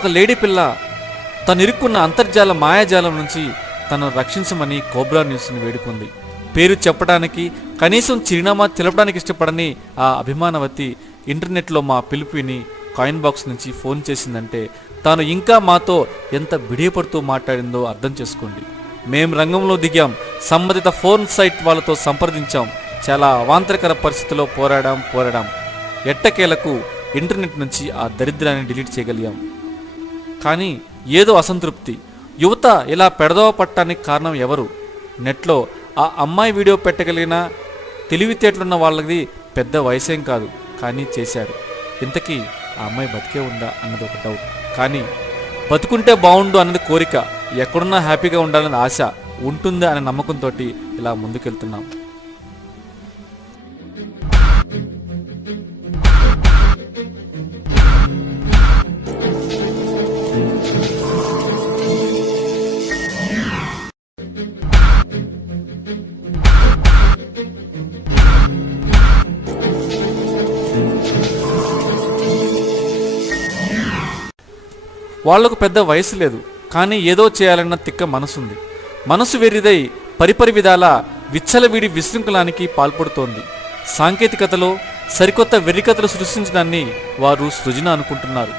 ఒక లేడీ పిల్ల తను ఇరుక్కున్న అంతర్జాల మాయాజాలం నుంచి తనను రక్షించమని కోబ్రా న్యూస్ని వేడుకుంది. పేరు చెప్పడానికి కనీసం చిరునామా తెలపడానికి ఇష్టపడని ఆ అభిమానవతి ఇంటర్నెట్లో మా పిలుపు విని కాయిన్ బాక్స్ నుంచి ఫోన్ చేసిందంటే తాను ఇంకా మాతో ఎంత బిడియపడుతూ మాట్లాడిందో అర్థం చేసుకోండి. మేం రంగంలో దిగాం, సంబంధిత ఫోన్ సైట్ వాళ్ళతో సంప్రదించాం, చాలా అవాంతరకర పరిస్థితిలో పోరాడాం. ఎట్టకేలకు ఇంటర్నెట్ నుంచి ఆ దరిద్రాన్ని డిలీట్ చేయగలిగాం. కానీ ఏదో అసంతృప్తి. యువత ఇలా పెడదవ పట్టడానికి కారణం ఎవరు? నెట్లో ఆ అమ్మాయి వీడియో పెట్టగలిగిన తెలివితేటలున్న వాళ్ళది పెద్ద వయసేం కాదు, కానీ చేశారు. ఇంతకీ ఆ అమ్మాయి బతికే ఉందా అన్నది ఒక డౌట్. కానీ బతుకుంటే బాగుండు అన్నది కోరిక, ఎక్కడున్నా హ్యాపీగా ఉండాలని ఆశ ఉంటుందా అనే నమ్మకంతో ఇలా ముందుకెళ్తున్నాం. వాళ్లకు పెద్ద వయసు లేదు, కానీ ఏదో చేయాలన్న తిక్క మనసుంది. మనసు వెర్రిదై పరిపరి విధాల విచ్చలవిడి విశృంఖలానికి పాల్పడుతోంది. సాంకేతికతలో సరికొత్త వెర్రికథలు సృష్టించడాన్ని వారు సృజన అనుకుంటున్నారు.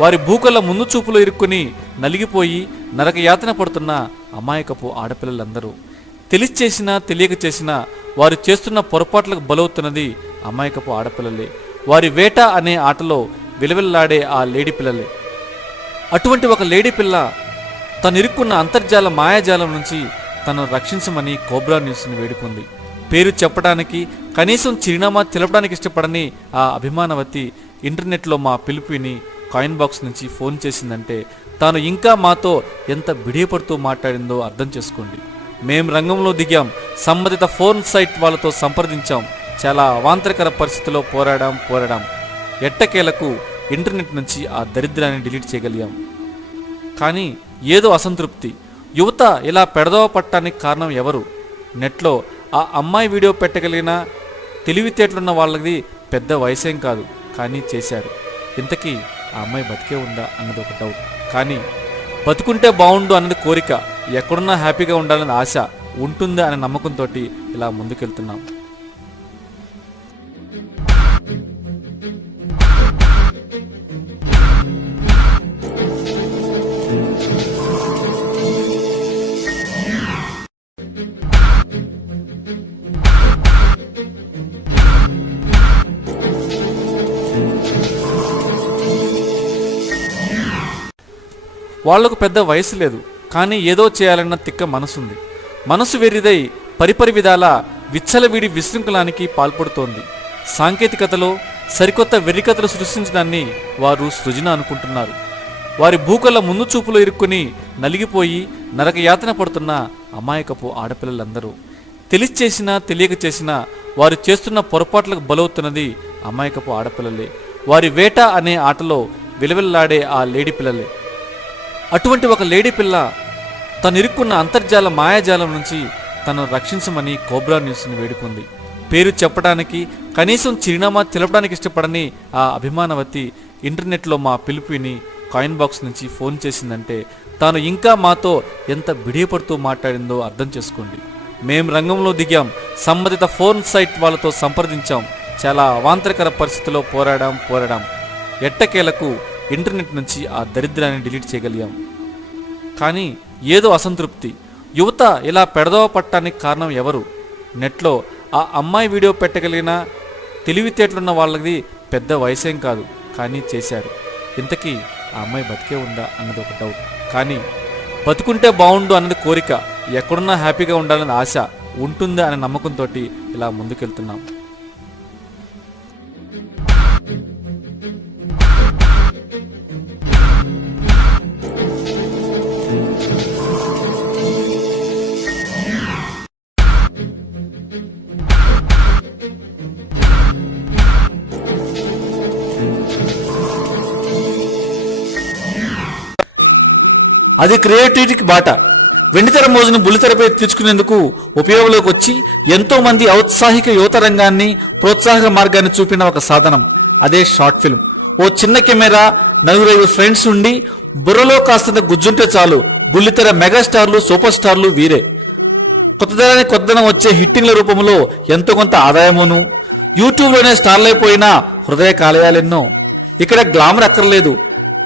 వారి భూకల ముందు చూపులో ఇరుక్కుని నలిగిపోయి నరకయాతన పడుతున్న అమాయకపు ఆడపిల్లలందరూ తెలిసి చేసినా తెలియక చేసినా వారు చేస్తున్న పొరపాట్లకు బలవుతున్నది అమాయకపు ఆడపిల్లలే. వారి వేట అనే ఆటలో విలవిల్లాడే ఆ లేడీ పిల్లలే. అటువంటి ఒక లేడీ పిల్ల తను ఇరుక్కున్న అంతర్జాల మాయాజాలం నుంచి తనను రక్షించమని కోబ్రా న్యూస్ని వేడుకుంది. పేరు చెప్పడానికి కనీసం చిరునామా తెలపడానికి ఇష్టపడని ఆ అభిమానవతి ఇంటర్నెట్లో మా పిలుపు విని కాయిన్ బాక్స్ నుంచి ఫోన్ చేసిందంటే తాను ఇంకా మాతో ఎంత బిడియపడుతూ మాట్లాడిందో అర్థం చేసుకోండి. మేం రంగంలో దిగాం, సంబంధిత ఫోన్ సైట్ వాళ్ళతో సంప్రదించాం, చాలా అవాంతరకర పరిస్థితిలో పోరాడాం. ఎట్టకేలకు ఇంటర్నెట్ నుంచి ఆ దరిద్రాన్ని డిలీట్ చేయగలిగాం. కానీ ఏదో అసంతృప్తి. యువత ఇలా పెడదవ పట్టడానికి కారణం ఎవరు? నెట్లో ఆ అమ్మాయి వీడియో పెట్టగలిగిన తెలివితేటలున్న వాళ్ళది పెద్ద వయసేం కాదు, కానీ చేశారు. ఇంతకీ ఆ అమ్మాయి బతికే ఉందా అన్నది ఒక డౌట్. కానీ బతుకుంటే బాగుండు అన్నది కోరిక, ఎక్కడున్నా హ్యాపీగా ఉండాలని ఆశ ఉంటుందా అనే నమ్మకంతో ఇలా ముందుకెళ్తున్నాం. వాళ్లకు పెద్ద వయసు లేదు, కానీ ఏదో చేయాలన్న తిక్క మనసుంది. మనసు వెర్రిదై పరిపరి విధాల విచ్చలవిడి విశృంఖలానికి పాల్పడుతోంది. సాంకేతికతలో సరికొత్త వెర్రికథలు సృష్టించడాన్ని వారు సృజన అనుకుంటున్నారు. వారి భూకల ముందు చూపులో ఇరుక్కుని నలిగిపోయి నరకయాతన పడుతున్న అమాయకపు ఆడపిల్లలందరూ తెలిసి చేసినా తెలియక చేసినా వారు చేస్తున్న పొరపాట్లకు బలవుతున్నది అమాయకపు ఆడపిల్లలే. వారి వేట అనే ఆటలో విలవిల్లాడే ఆ లేడీ పిల్లలే. అటువంటి ఒక లేడీ పిల్ల తను ఇరుక్కున్న అంతర్జాల మాయాజాలం నుంచి తనను రక్షించమని కోబ్రా న్యూస్ని వేడుకుంది. పేరు చెప్పడానికి కనీసం చిరునామా తెలపడానికి ఇష్టపడని ఆ అభిమానవతి ఇంటర్నెట్లో మా పిలుపు విని కాయిన్ బాక్స్ నుంచి ఫోన్ చేసిందంటే తాను ఇంకా మాతో ఎంత బిడియపడుతూ మాట్లాడిందో అర్థం చేసుకోండి. మేం రంగంలో దిగాం, సంబంధిత ఫోన్ సైట్ వాళ్ళతో సంప్రదించాం, చాలా అవాంతరకర పరిస్థితిలో పోరాడాం. ఎట్టకేలకు ఇంటర్నెట్ నుంచి ఆ దరిద్రాన్ని డిలీట్ చేయగలిగాం. కానీ ఏదో అసంతృప్తి. యువత ఇలా పెడదవ పట్టడానికి కారణం ఎవరు? నెట్లో ఆ అమ్మాయి వీడియో పెట్టగలిగిన తెలివితేటలున్న వాళ్ళది పెద్ద వయసేం కాదు, కానీ చేశారు. ఇంతకీ ఆ అమ్మాయి బతికే ఉందా అన్నది ఒక డౌట్. కానీ బతుకుంటే బాగుండు అన్నది కోరిక, ఎక్కడున్నా హ్యాపీగా ఉండాలని ఆశ ఉంటుందా అనే నమ్మకంతో ఇలా ముందుకెళ్తున్నాం. అది క్రియేటివిటీకి బాట. వెండితెర మోజును బుల్లితెరపై తీర్చుకునేందుకు ఉపయోగంలోకి వచ్చి ఎంతో మంది ఔత్సాహిక యువత రంగాన్ని ప్రోత్సాహక మార్గాన్ని చూపిన ఒక సాధనం అదే షార్ట్ ఫిల్మ్. ఓ చిన్న కెమెరా, 4-5 ఫ్రెండ్స్ ఉండి బుర్రలో కాస్తంత గుజ్జుంటే చాలు బుల్లితెర మెగాస్టార్లు, సూపర్ స్టార్లు వీరే. కొత్తదనం వచ్చే హిట్టింగ్ల రూపంలో ఎంతో కొంత ఆదాయమును, యూట్యూబ్లోనే స్టార్లైపోయినా హృదయ కాలేయాలెన్నో. ఇక్కడ గ్లామర్ అక్కర్లేదు,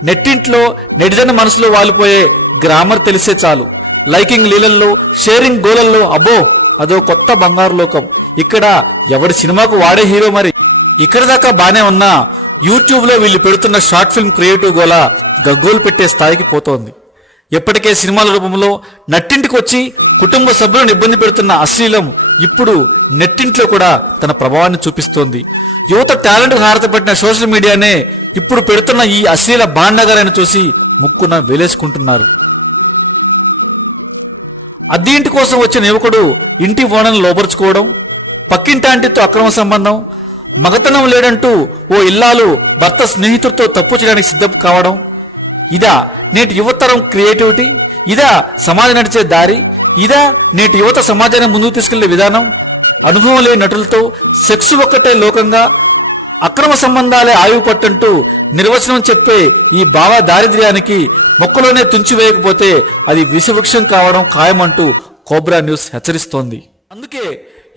నెట్టింట్లో నెటిజన్ మనసులో వాలిపోయే గ్రామర్ తెలిసే చాలు. లైకింగ్ లీలల్లో, షేరింగ్ గోలల్లో అబ్బో అదో కొత్త బంగారు లోకం. ఇక్కడ ఎవడి సినిమాకు వాడే హీరో మరి. ఇక్కడ దాకా బానే ఉన్నా యూట్యూబ్ లో వీళ్ళు పెడుతున్న షార్ట్ ఫిల్మ్ క్రియేటివ్ గోల గగ్గోలు పెట్టే స్థాయికి పోతోంది. ఎప్పటికే సినిమాల రూపంలో నట్టింటికి వచ్చి కుటుంబ సభ్యులను ఇబ్బంది పెడుతున్న అశ్లీలం ఇప్పుడు నెట్టింట్లో కూడా తన ప్రభావాన్ని చూపిస్తోంది. యువత టాలెంట్ హారతపట్టిన సోషల్ మీడియానే ఇప్పుడు పెడుతున్న ఈ అశ్లీల బాండగారని చూసి ముక్కున వేలేసుకుంటున్నారు. అద్దె ఇంటి కోసం వచ్చిన యువకుడు ఇంటి ఓనర్ను లోపరుచుకోవడం, పక్కింటాంటితో అక్రమ సంబంధం, మగతనం లేడంటూ ఓ ఇల్లాలు భర్త స్నేహితుడితో తప్పు చేయడానికి సిద్ధం కావడం, ఇదా నేటి యువతరం క్రియేటివిటీ? ఇదా సమాజం నడిచే దారి? ఇదా నేటి యువత సమాజాన్ని ముందుకు తీసుకెళ్లే విధానం? అనుభవం లేని నటులతో సెక్స్ ఒక్కటే లోకంగా, అక్రమ సంబంధాలే ఆయువు పట్టంటూ నిర్వచనం చెప్పే ఈ భావ దారిద్ర్యానికి మొక్కలోనే తుంచివేయకపోతే అది విషవృక్షం కావడం ఖాయమంటూ కోబ్రా న్యూస్ హెచ్చరిస్తోంది. అందుకే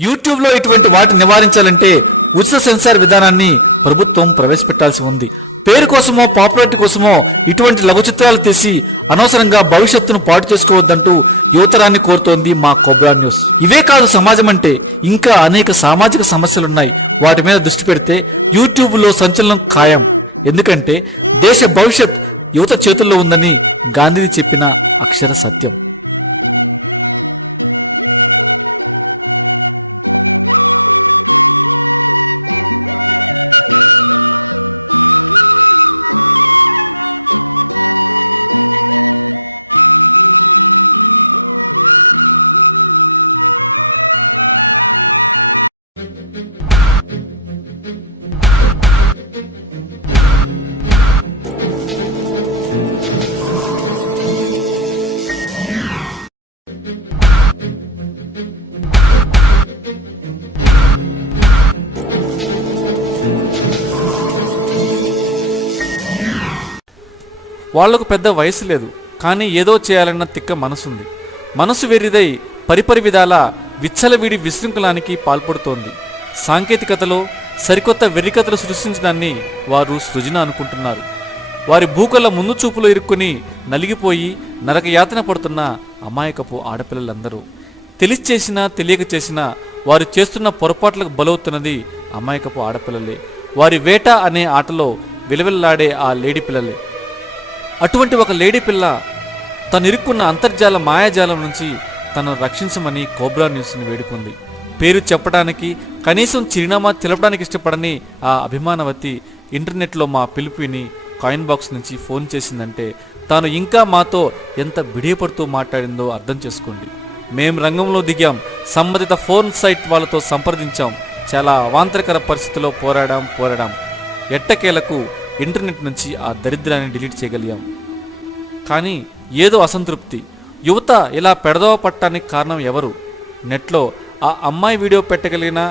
యూట్యూబ్ లో ఇటువంటి వాటిని నివారించాలంటే ఉచిత సెన్సార్ విధానాన్ని ప్రభుత్వం ప్రవేశపెట్టాల్సి ఉంది. పేరు కోసమో పాపులారిటీ కోసమో ఇటువంటి లఘు చిత్రాలు తీసి అనవసరంగా భవిష్యత్తును పాటు చేసుకోవద్దంటూ యువతరాన్ని కోరుతోంది మా కోబ్రా న్యూస్. ఇవే కాదు సమాజం అంటే, ఇంకా అనేక సామాజిక సమస్యలున్నాయి. వాటి మీద దృష్టి పెడితే యూట్యూబ్ లో సంచలనం ఖాయం. ఎందుకంటే దేశ భవిష్యత్ యువత చేతుల్లో ఉందని గాంధీజీ చెప్పిన అక్షర సత్యం. వాళ్లకు పెద్ద వయసు లేదు, కానీ ఏదో చేయాలన్న తిక్క మనసుంది. మనసు వెర్రిదై పరిపరి విధాల విచ్చలవిడి విశృంఖలానికి పాల్పడుతోంది. సాంకేతికతలో సరికొత్త వెర్రికథలు సృష్టించడాన్ని వారు సృజన అనుకుంటున్నారు. వారి భూకల ముందు చూపులో ఇరుక్కుని నలిగిపోయి నరకయాతన పడుతున్న అమాయకపు ఆడపిల్లలందరూ తెలిసి చేసినా తెలియక చేసినా వారు చేస్తున్న పొరపాట్లకు బలవుతున్నది అమాయకపు ఆడపిల్లలే. వారి వేట అనే ఆటలో విలవిల్లాడే ఆ లేడీ పిల్లలే. అటువంటి ఒక లేడీ పిల్ల తను ఇరుక్కున్న అంతర్జాల మాయాజాలం నుంచి తనను రక్షించమని కోబ్రా న్యూస్ని వేడుకుంది. పేరు చెప్పడానికి, కనీసం చిరునామా తెలపడానికి ఇష్టపడని ఆ అభిమానవతి ఇంటర్నెట్లో మా పిలుపుని కాయిన్ బాక్స్ నుంచి ఫోన్ చేసిందంటే తాను ఇంకా మాతో ఎంత బిడియపడుతూ మాట్లాడిందో అర్థం చేసుకోండి. మేం రంగంలో దిగాం, సంబంధిత ఫోన్ సైట్ వాళ్ళతో సంప్రదించాం, చాలా అవాంతరకర పరిస్థితిలో పోరాడాం. ఎట్టకేలకు ఇంటర్నెట్ నుంచి ఆ దరిద్రాన్ని డిలీట్ చేయగలిగాం. కానీ ఏదో అసంతృప్తి. యువత ఇలా పెడదవ పట్టడానికి కారణం ఎవరు? నెట్లో ఆ అమ్మాయి వీడియో పెట్టగలిగిన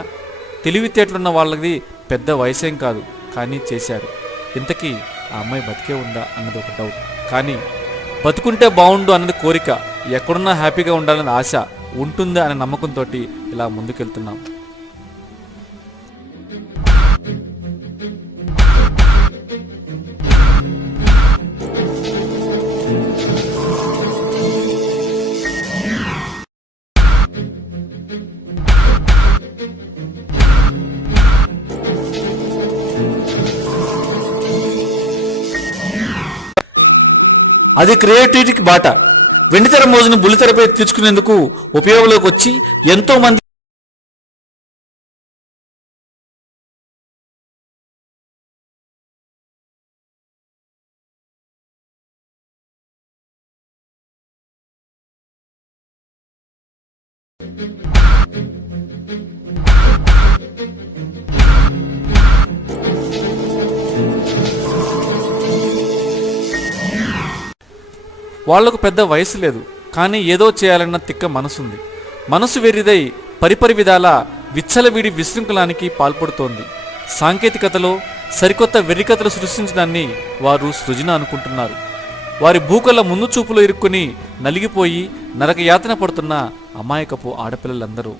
తెలివితేటలున్న వాళ్ళది పెద్ద వయసేం కాదు, కానీ చేశారు. ఇంతకీ ఆ అమ్మాయి బతికే ఉందా అన్నది ఒక డౌట్. కానీ బతుకుంటే బాగుండు అన్నది కోరిక, ఎక్కడున్నా హ్యాపీగా ఉండాలని ఆశ ఉంటుందా అనే నమ్మకంతో ఇలా ముందుకెళ్తున్నాం. అది క్రియేటివిటీకి బాట. వెండితెర మోజును బుల్లితెరపై తీర్చుకునేందుకు ఉపయోగంలోకి వచ్చి ఎంతో మంది వాళ్లకు పెద్ద వయసు లేదు, కానీ ఏదో చేయాలన్న తిక్క మనసుంది. మనసు వెర్రిదై పరిపరి విధాల విచ్చలవిడి విశృంఖలానికి పాల్పడుతోంది. సాంకేతికతలో సరికొత్త వెర్రికథలు సృష్టించడాన్ని వారు సృజన అనుకుంటున్నారు. వారి భూకళ్ళ ముందు చూపులో ఇరుక్కుని నలిగిపోయి నరకయాతన పడుతున్న అమాయకపు ఆడపిల్లలందరూ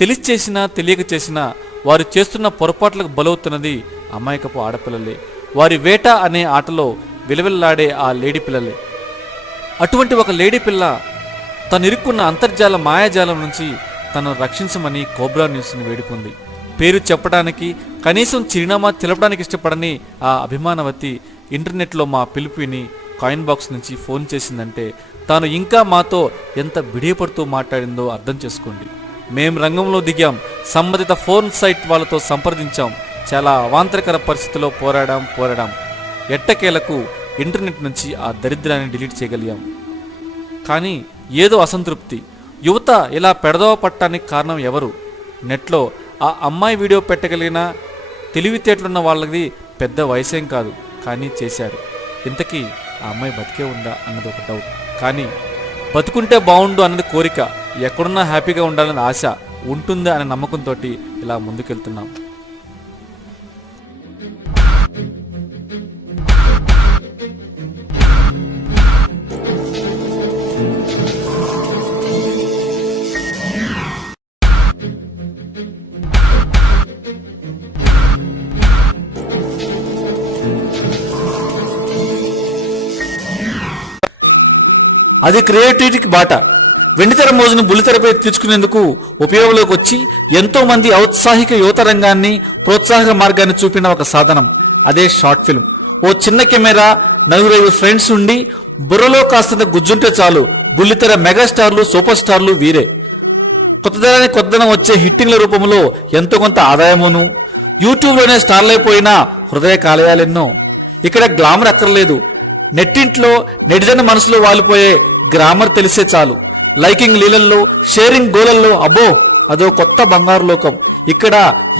తెలిసి చేసినా తెలియక చేసినా వారు చేస్తున్న పొరపాట్లకు బలవుతున్నది అమాయకపు ఆడపిల్లలే. వారి వేట అనే ఆటలో విలవిల్లాడే ఆ లేడీ పిల్లలే. అటువంటి ఒక లేడీ పిల్ల తను ఇరుక్కున్న అంతర్జాల మాయాజాలం నుంచి తనను రక్షించమని కోబ్రా న్యూస్ని వేడుకుంది. పేరు చెప్పడానికి కనీసం చిరునామా తెలపడానికి ఇష్టపడని ఆ అభిమానవతి ఇంటర్నెట్లో మా పిలుపు విని కాయిన్ బాక్స్ నుంచి ఫోన్ చేసిందంటే తాను ఇంకా మాతో ఎంత బిడియపడుతూ మాట్లాడిందో అర్థం చేసుకోండి. మేం రంగంలో దిగాం, సంబంధిత ఫోన్ సైట్ వాళ్ళతో సంప్రదించాం, చాలా అవాంతరకర పరిస్థితిలో పోరాడాం. ఎట్టకేలకు ఇంటర్నెట్ నుంచి ఆ దరిద్రాన్ని డిలీట్ చేయగలిగాం. కానీ ఏదో అసంతృప్తి. యువత ఇలా పెడదోవ పట్టడానికి కారణం ఎవరు? నెట్లో ఆ అమ్మాయి వీడియో పెట్టగలిగిన తెలివితేటలున్న వాళ్ళది పెద్ద వయసేం కాదు, కానీ చేశారు. ఇంతకీ ఆ అమ్మాయి బతికే ఉందా అన్నది ఒక డౌట్. కానీ బతుకుంటే బాగుండు అన్నది కోరిక, ఎక్కడున్నా హ్యాపీగా ఉండాలని ఆశ ఉంటుందా అనే నమ్మకంతో ఇలా ముందుకెళ్తున్నాం. అది క్రియేటివిటీకి బాట. వెండితెర మోజును బుల్లితెరపై తీర్చుకునేందుకు ఉపయోగంలోకి వచ్చి ఎంతో మంది ఔత్సాహిక యువత రంగాన్ని ప్రోత్సాహక మార్గాన్ని చూపిన ఒక సాధనం అదే షార్ట్ ఫిల్మ్. ఓ చిన్న కెమెరా, 4-5 ఫ్రెండ్స్ ఉండి బుర్రలో కాస్తంత గుజ్జుంటే చాలు బుల్లితెర మెగాస్టార్లు, సూపర్ స్టార్లు వీరే. కొత్తదనం వచ్చే హిట్టింగ్ల రూపంలో ఎంతో కొంత ఆదాయమును, యూట్యూబ్లోనే స్టార్లైపోయిన హృదయ కాలయాలెన్నో. ఇక్కడ గ్లామర్ అక్కర్లేదు. నెట్టింట్లో నెటిజన్ మనసులో వాలిపోయే గ్రామర్ తెలిసే చాలు. లైకింగ్ లీలల్లో, షేరింగ్ గోలల్లో అబ్బో అదో కొత్త బంగారు లోకం. ఇక్కడ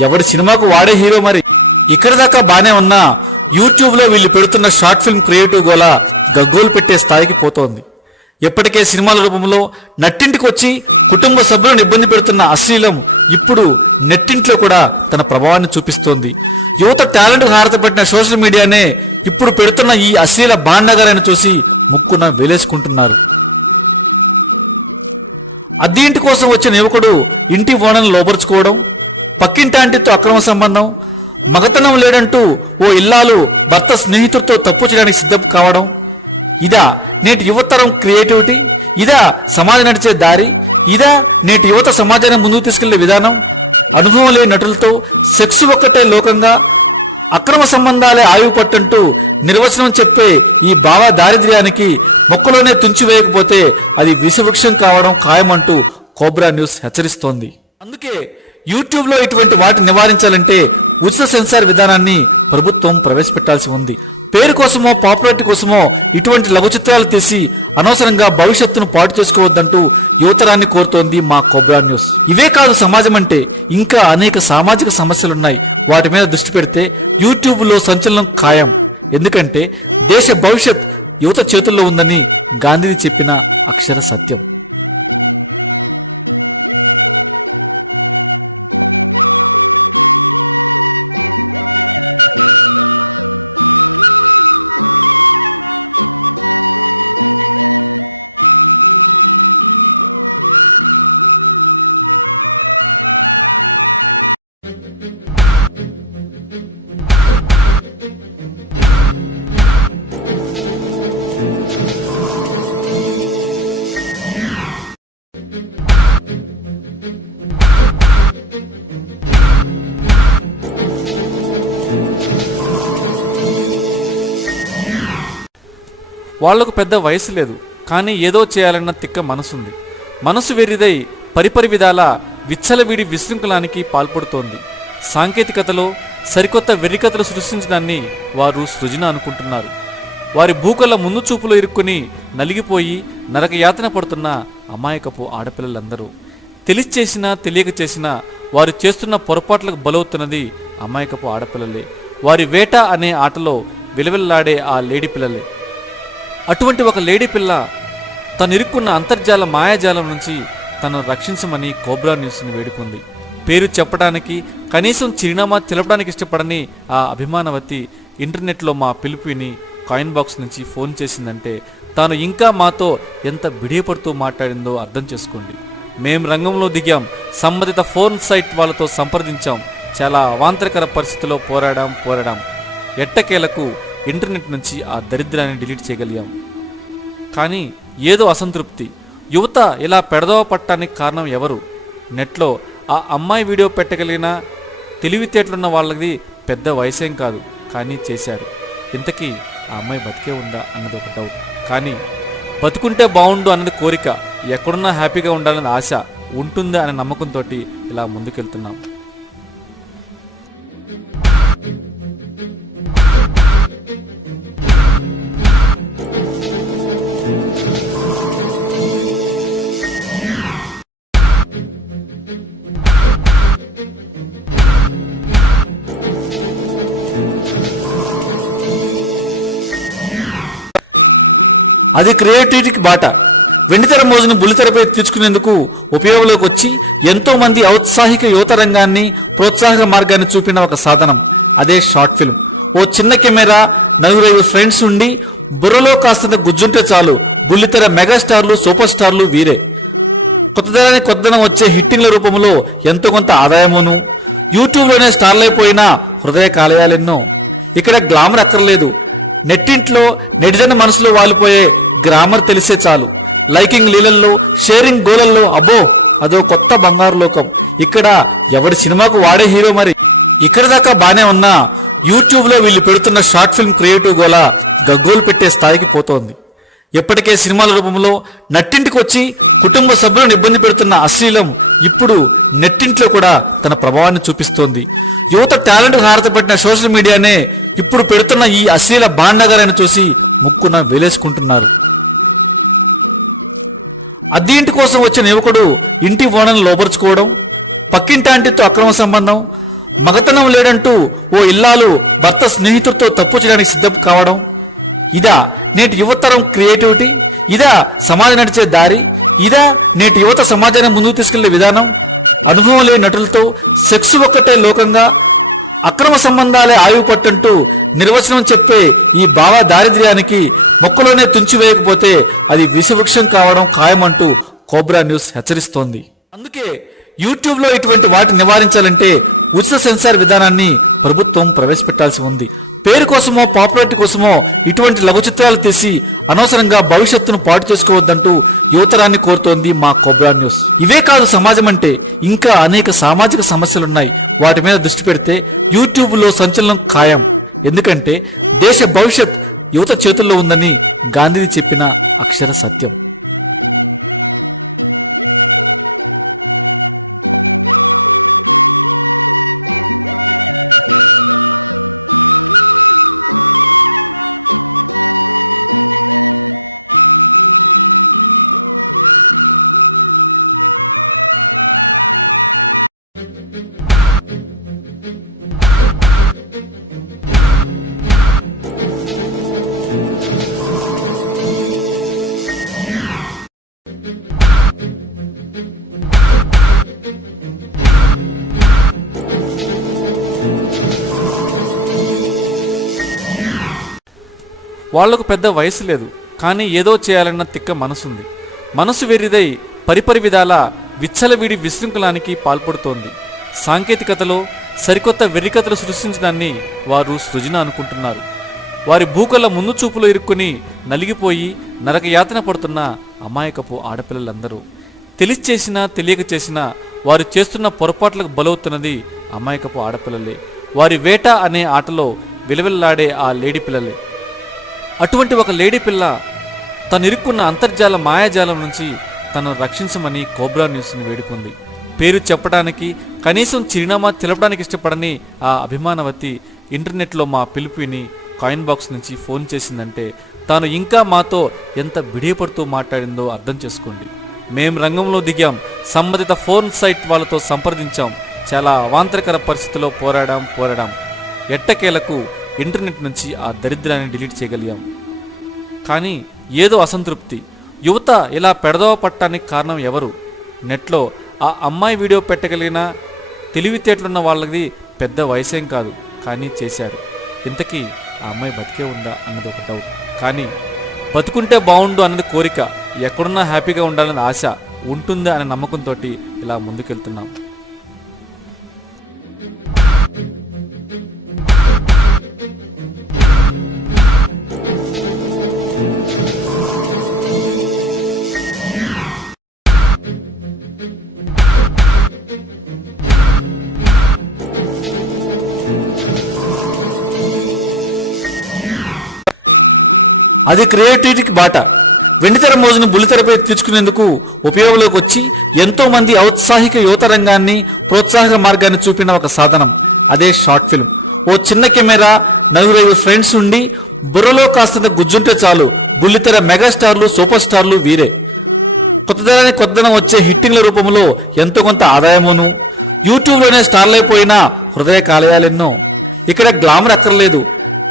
ఎవడి సినిమాకు వాడే హీరో. మరి ఇక్కడ దాకా బానే ఉన్నా యూట్యూబ్లో వీళ్ళు పెడుతున్న షార్ట్ ఫిల్మ్ క్రియేటివ్ గోల గగ్గోలు పెట్టే స్థాయికి పోతోంది. ఎప్పటికే సినిమాల రూపంలో నట్టింటికి వచ్చి కుటుంబ సభ్యులను ఇబ్బంది పెడుతున్న అశ్లీలం ఇప్పుడు నెట్టింట్లో కూడా తన ప్రభావాన్ని చూపిస్తోంది. యువత టాలెంట్ హారతపెట్టిన సోషల్ మీడియానే ఇప్పుడు పెడుతున్న ఈ అశ్లీల బాండగారని చూసి ముక్కున వేలేసుకుంటున్నారు. అద్దె ఇంటి కోసం వచ్చిన యువకుడు ఇంటి ఓనర్ను లోపరుచుకోవడం, పక్కింటాంటితో అక్రమ సంబంధం, మగతనం లేడంటూ ఓ ఇల్లాలు భర్త స్నేహితుడితో తప్పు చేయడానికి సిద్ధం కావడం, ఇదా నేటి యువతరం క్రియేటివిటీ? ఇదా సమాజం నడిచే దారి? ఇదా నేటి యువత సమాజాన్ని ముందుకు తీసుకెళ్లే విధానం? అనుభవం లేని నటులతో సెక్స్ ఒక్కటే లోకంగా, అక్రమ సంబంధాలే ఆయువు పట్టంటూ నిర్వచనం చెప్పే ఈ భావ దారిద్ర్యానికి మొక్కలోనే తుంచివేయకపోతే అది విషవృక్షం కావడం ఖాయమంటూ కోబ్రా న్యూస్ హెచ్చరిస్తోంది. అందుకే యూట్యూబ్లో ఇటువంటి వాటిని నివారించాలంటే ఉచిత సెన్సార్ విధానాన్ని ప్రభుత్వం ప్రవేశపెట్టాల్సి ఉంది. పేరు కోసమో పాపులారిటీ కోసమో ఇటువంటి లఘు చిత్రాలు తీసి అనవసరంగా భవిష్యత్తును పాటు చేసుకోవద్దంటూ యువతరాన్ని కోరుతోంది మా కోబ్రా న్యూస్. ఇవే కాదు సమాజం అంటే, ఇంకా అనేక సామాజిక సమస్యలున్నాయి. వాటి మీద దృష్టి పెడితే యూట్యూబ్లో సంచలనం ఖాయం. ఎందుకంటే దేశ భవిష్యత్ యువత చేతుల్లో ఉందని గాంధీజీ చెప్పిన అక్షర సత్యం. వాళ్లకు పెద్ద వయసు లేదు, కానీ ఏదో చేయాలన్న తిక్క మనసుంది. మనసు వెర్రిదై పరిపరి విధాల విచ్చలవిడి విశృంఖలానికి పాల్పడుతోంది. సాంకేతికతలో సరికొత్త వెర్రికథలు సృష్టించడాన్ని వారు సృజన అనుకుంటున్నారు. వారి భూకళ్ళ ముందు చూపులో ఇరుక్కుని నలిగిపోయి నరకయాతన పడుతున్న అమాయకపు ఆడపిల్లలందరూ తెలిసి చేసినా తెలియక చేసినా వారు చేస్తున్న పొరపాట్లకు బలవుతున్నది అమాయకపు ఆడపిల్లలే. వారి వేట అనే ఆటలో విలవిల్లాడే ఆ లేడీ పిల్లలే. అటువంటి ఒక లేడీ పిల్ల తను ఇరుక్కున్న అంతర్జాల మాయాజాలం నుంచి తనను రక్షించమని కోబ్రా న్యూస్ని వేడుకుంది. పేరు చెప్పడానికి కనీసం చిరునామా తెలపడానికి ఇష్టపడని ఆ అభిమానవతి ఇంటర్నెట్లో మా పిలుపు విని కాయిన్ బాక్స్ నుంచి ఫోన్ చేసిందంటే తాను ఇంకా మాతో ఎంత బిడియపడుతూ మాట్లాడిందో అర్థం చేసుకోండి. మేం రంగంలో దిగాం, సంబంధిత ఫోన్ సైట్ వాళ్ళతో సంప్రదించాం, చాలా అవాంతరకర పరిస్థితిలో పోరాడాం. ఎట్టకేలకు ఇంటర్నెట్ నుంచి ఆ దరిద్రాన్ని డిలీట్ చేయగలిగాం. కానీ ఏదో అసంతృప్తి. యువత ఇలా పెడదవ పట్టడానికి కారణం ఎవరు? నెట్లో ఆ అమ్మాయి వీడియో పెట్టగలిగిన తెలివితేటలున్న వాళ్ళది పెద్ద వయసేం కాదు, కానీ చేశారు. ఇంతకీ ఆ అమ్మాయి బతికే ఉందా అన్నది ఒక డౌట్. కానీ బతుకుంటే బాగుండు అన్నది కోరిక, ఎక్కడున్నా హ్యాపీగా ఉండాలన్నది ఆశ, ఉంటుందా అనే నమ్మకంతో ఇలా ముందుకెళ్తున్నాం. అది క్రియేటివిటీకి బాట. వెండితెర మోజును బుల్లితెరపై తీర్చుకునేందుకు ఉపయోగంలోకి వచ్చి ఎంతో మంది ఔత్సాహిక యువత రంగాన్ని ప్రోత్సాహక మార్గాన్ని చూపిన ఒక సాధనం అదే షార్ట్ ఫిల్మ్. ఓ చిన్న కెమెరా, 4-5 ఫ్రెండ్స్ ఉండి బుర్రలో కాస్తంత గుజ్జుంటే చాలు బుల్లితెర మెగాస్టార్లు, సూపర్ స్టార్లు వీరే. కొత్తదనం వచ్చే హిట్టింగ్ల రూపంలో ఎంతో కొంత ఆదాయమును, యూట్యూబ్లోనే స్టార్లైపోయిన హృదయ కాలయాలెన్నో. ఇక్కడ గ్లామర్ అక్కర్లేదు, నెట్టింట్లో నెటిజన్ మనసులో వాలిపోయే గ్రామర్ తెలిసే చాలు. లైకింగ్ లీలల్లో, షేరింగ్ గోలల్లో అబ్బో అదో కొత్త బంగారు లోకం. ఇక్కడ ఎవడి సినిమాకు వాడే హీరో. మరి ఇక్కడ దాకా బానే ఉన్నా యూట్యూబ్ లో వీళ్ళు పెడుతున్న షార్ట్ ఫిల్మ్ క్రియేటివ్ గోల గగ్గోలు పెట్టే స్థాయికి పోతోంది. ఎప్పటికే సినిమాల రూపంలో నట్టింటికి వచ్చి కుటుంబ సభ్యులను ఇబ్బంది పెడుతున్న అశ్లీలం ఇప్పుడు నెట్టింట్లో కూడా తన ప్రభావాన్ని చూపిస్తోంది. యువత టాలెంట్ హారతపట్టిన సోషల్ మీడియానే ఇప్పుడు పెడుతున్న ఈ అశ్లీల బాండగారని చూసి ముక్కున వేలేసుకుంటున్నారు. అద్దె ఇంటి కోసం వచ్చిన యువకుడు ఇంటి ఓనర్ను లోపరుచుకోవడం, పక్కింటాంటితో అక్రమ సంబంధం, మగతనం లేడంటూ ఓ ఇల్లాలు భర్త స్నేహితుడితో తప్పు చేయడానికి సిద్ధం కావడం, ఇదా నేటి యువతరం క్రియేటివిటీ? ఇదా సమాజం నడిచే దారి? ఇదా నేటి యువత సమాజాన్ని ముందుకు తీసుకెళ్లే విధానం? అనుభవం లేని నటులతో సెక్స్ ఒక్కటే లోకంగా, అక్రమ సంబంధాలే ఆయువు పట్టంటూ నిర్వచనం చెప్పే ఈ భావ దారిద్ర్యానికి మొక్కలోనే తుంచివేయకపోతే అది విషవృక్షం కావడం ఖాయమంటూ కోబ్రా న్యూస్ హెచ్చరిస్తోంది. అందుకే యూట్యూబ్లో ఇటువంటి వాటిని నివారించాలంటే ఉచిత సెన్సార్ విధానాన్ని ప్రభుత్వం ప్రవేశపెట్టాల్సి ఉంది. పేరు కోసమో పాపులారిటీ కోసమో ఇటువంటి లఘు చిత్రాలు తీసి అనవసరంగా భవిష్యత్తును పాటు చేసుకోవద్దంటూ యువతరాన్ని కోరుతోంది మా కోబ్రా న్యూస్. ఇవే కాదు, సమాజం అంటే ఇంకా అనేక సామాజిక సమస్యలున్నాయి. వాటి మీద దృష్టి పెడితే యూట్యూబ్ లో సంచలనం ఖాయం. ఎందుకంటే దేశ భవిష్యత్ యువత చేతుల్లో ఉందని గాంధీజీ చెప్పిన అక్షర సత్యం. వాళ్లకు పెద్ద వయసు లేదు, కానీ ఏదో చేయాలన్న తిక్క మనసుంది. మనసు వెర్రిదై పరిపరి విధాల విచ్చలవిడి విశృంఖలానికి పాల్పడుతోంది. సాంకేతికతలో సరికొత్త వెర్రికథలు సృష్టించడాన్ని వారు సృజన అనుకుంటున్నారు. వారి భూకళ్ళ ముందు చూపులో ఇరుక్కుని నలిగిపోయి నరకయాతన పడుతున్న అమాయకపు ఆడపిల్లలందరూ తెలిసి చేసినా తెలియక చేసినా వారు చేస్తున్న పొరపాట్లకు బలవుతున్నది అమాయకపు ఆడపిల్లలే. వారి వేట అనే ఆటలో విలవిల్లాడే ఆ లేడీ పిల్లలే. అటువంటి ఒక లేడీ పిల్ల తను ఇరుక్కున్న అంతర్జాల మాయాజాలం నుంచి తనను రక్షించమని కోబ్రా న్యూస్ని వేడుకుంది. పేరు చెప్పడానికి కనీసం చిరునామా తెలపడానికి ఇష్టపడని ఆ అభిమానవతి ఇంటర్నెట్లో మా పిలుపు విని కాయిన్ బాక్స్ నుంచి ఫోన్ చేసిందంటే తాను ఇంకా మాతో ఎంత బిడియపడుతూ మాట్లాడిందో అర్థం చేసుకోండి. మేం రంగంలో దిగాం, సంబంధిత ఫోన్ సైట్ వాళ్ళతో సంప్రదించాం, చాలా అవాంతరకర పరిస్థితిలో పోరాడాం. ఎట్టకేలకు ఇంటర్నెట్ నుంచి ఆ దరిద్రాన్ని డిలీట్ చేయగలిగాం. కానీ ఏదో అసంతృప్తి. యువత ఇలా పెడదవ పట్టడానికి కారణం ఎవరు? నెట్లో ఆ అమ్మాయి వీడియో పెట్టగలిగిన తెలివితేటలున్న వాళ్ళది పెద్ద వయసేం కాదు, కానీ చేశారు. ఇంతకీ ఆ అమ్మాయి బతికే ఉందా అన్నది ఒక డౌట్. కానీ బతుకుంటే బాగుండు అన్నది కోరిక, ఎక్కడున్నా హ్యాపీగా ఉండాలని ఆశ ఉంటుందా అనే నమ్మకంతో ఇలా ముందుకెళ్తున్నాం. అది క్రియేటివిటీకి బాట. వెండితెర మోజును బుల్లితెరపై తీర్చుకునేందుకు ఉపయోగంలోకి వచ్చి ఎంతో మంది ఔత్సాహిక యువత రంగాన్ని ప్రోత్సాహక మార్గాన్ని చూపిన ఒక సాధనం అదే షార్ట్ ఫిల్మ్. ఓ చిన్న కెమెరా, 4-5 ఫ్రెండ్స్ ఉండి బుర్రలో కాస్తంత గుజ్జుంటే చాలు బుల్లితెర మెగాస్టార్లు, సూపర్ స్టార్లు వీరే. కొత్తదనం వచ్చే హిట్టింగ్ల రూపంలో ఎంతో కొంత ఆదాయమును, యూట్యూబ్లోనే స్టార్లైపోయిన హృదయ కాలయాలెన్నో. ఇక్కడ గ్లామర్ అక్కర్లేదు,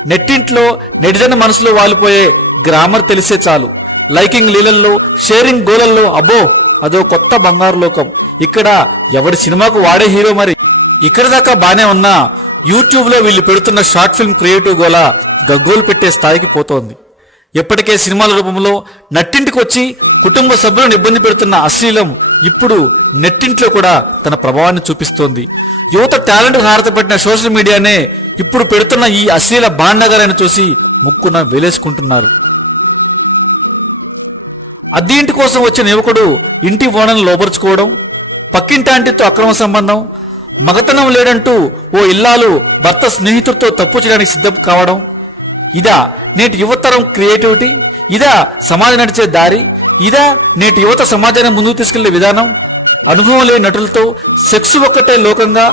నెట్టింట్లో నెటిజన్ మనసులో వాలిపోయే గ్రామర్ తెలిసే చాలు. లైకింగ్ లీలల్లో, షేరింగ్ గోలల్లో అబ్బో అదో కొత్త బంగారు లోకం. ఇక్కడ ఎవడి సినిమాకు వాడే హీరో. మరి ఇక్కడ దాకా బానే ఉన్నా యూట్యూబ్ లో వీళ్ళు పెడుతున్న షార్ట్ ఫిల్మ్ క్రియేటివ్ గోల గగ్గోలు పెట్టే స్థాయికి పోతోంది. ఎప్పటికే సినిమాల రూపంలో నట్టింటికి వచ్చి కుటుంబ సభ్యులను ఇబ్బంది పెడుతున్న అశ్లీలం ఇప్పుడు నెట్టింట్లో కూడా తన ప్రభావాన్ని చూపిస్తోంది. యువత టాలెంట్ హారతపట్టిన సోషల్ మీడియానే ఇప్పుడు పెడుతున్న ఈ అశ్లీల బాండగాలను చూసి ముక్కున వేలేసుకుంటున్నారు. అద్దె ఇంటి కోసం వచ్చిన యువకుడు ఇంటి ఓనర్ను లోపరుచుకోవడం, పక్కింటాంటితో అక్రమ సంబంధం, మగతనం లేడంటూ ఓ ఇల్లాలు భర్త స్నేహితుడితో తప్పు చేయడానికి సిద్ధం కావడం, ఇదా నేటి యువతరం క్రియేటివిటీ? ఇదా సమాజం నడిచే దారి? ఇదా నేటి యువత సమాజాన్ని ముందుకు తీసుకెళ్లే విధానం? అనుభవం లేని నటులతో సెక్స్ ఒక్కటే లోకంగా,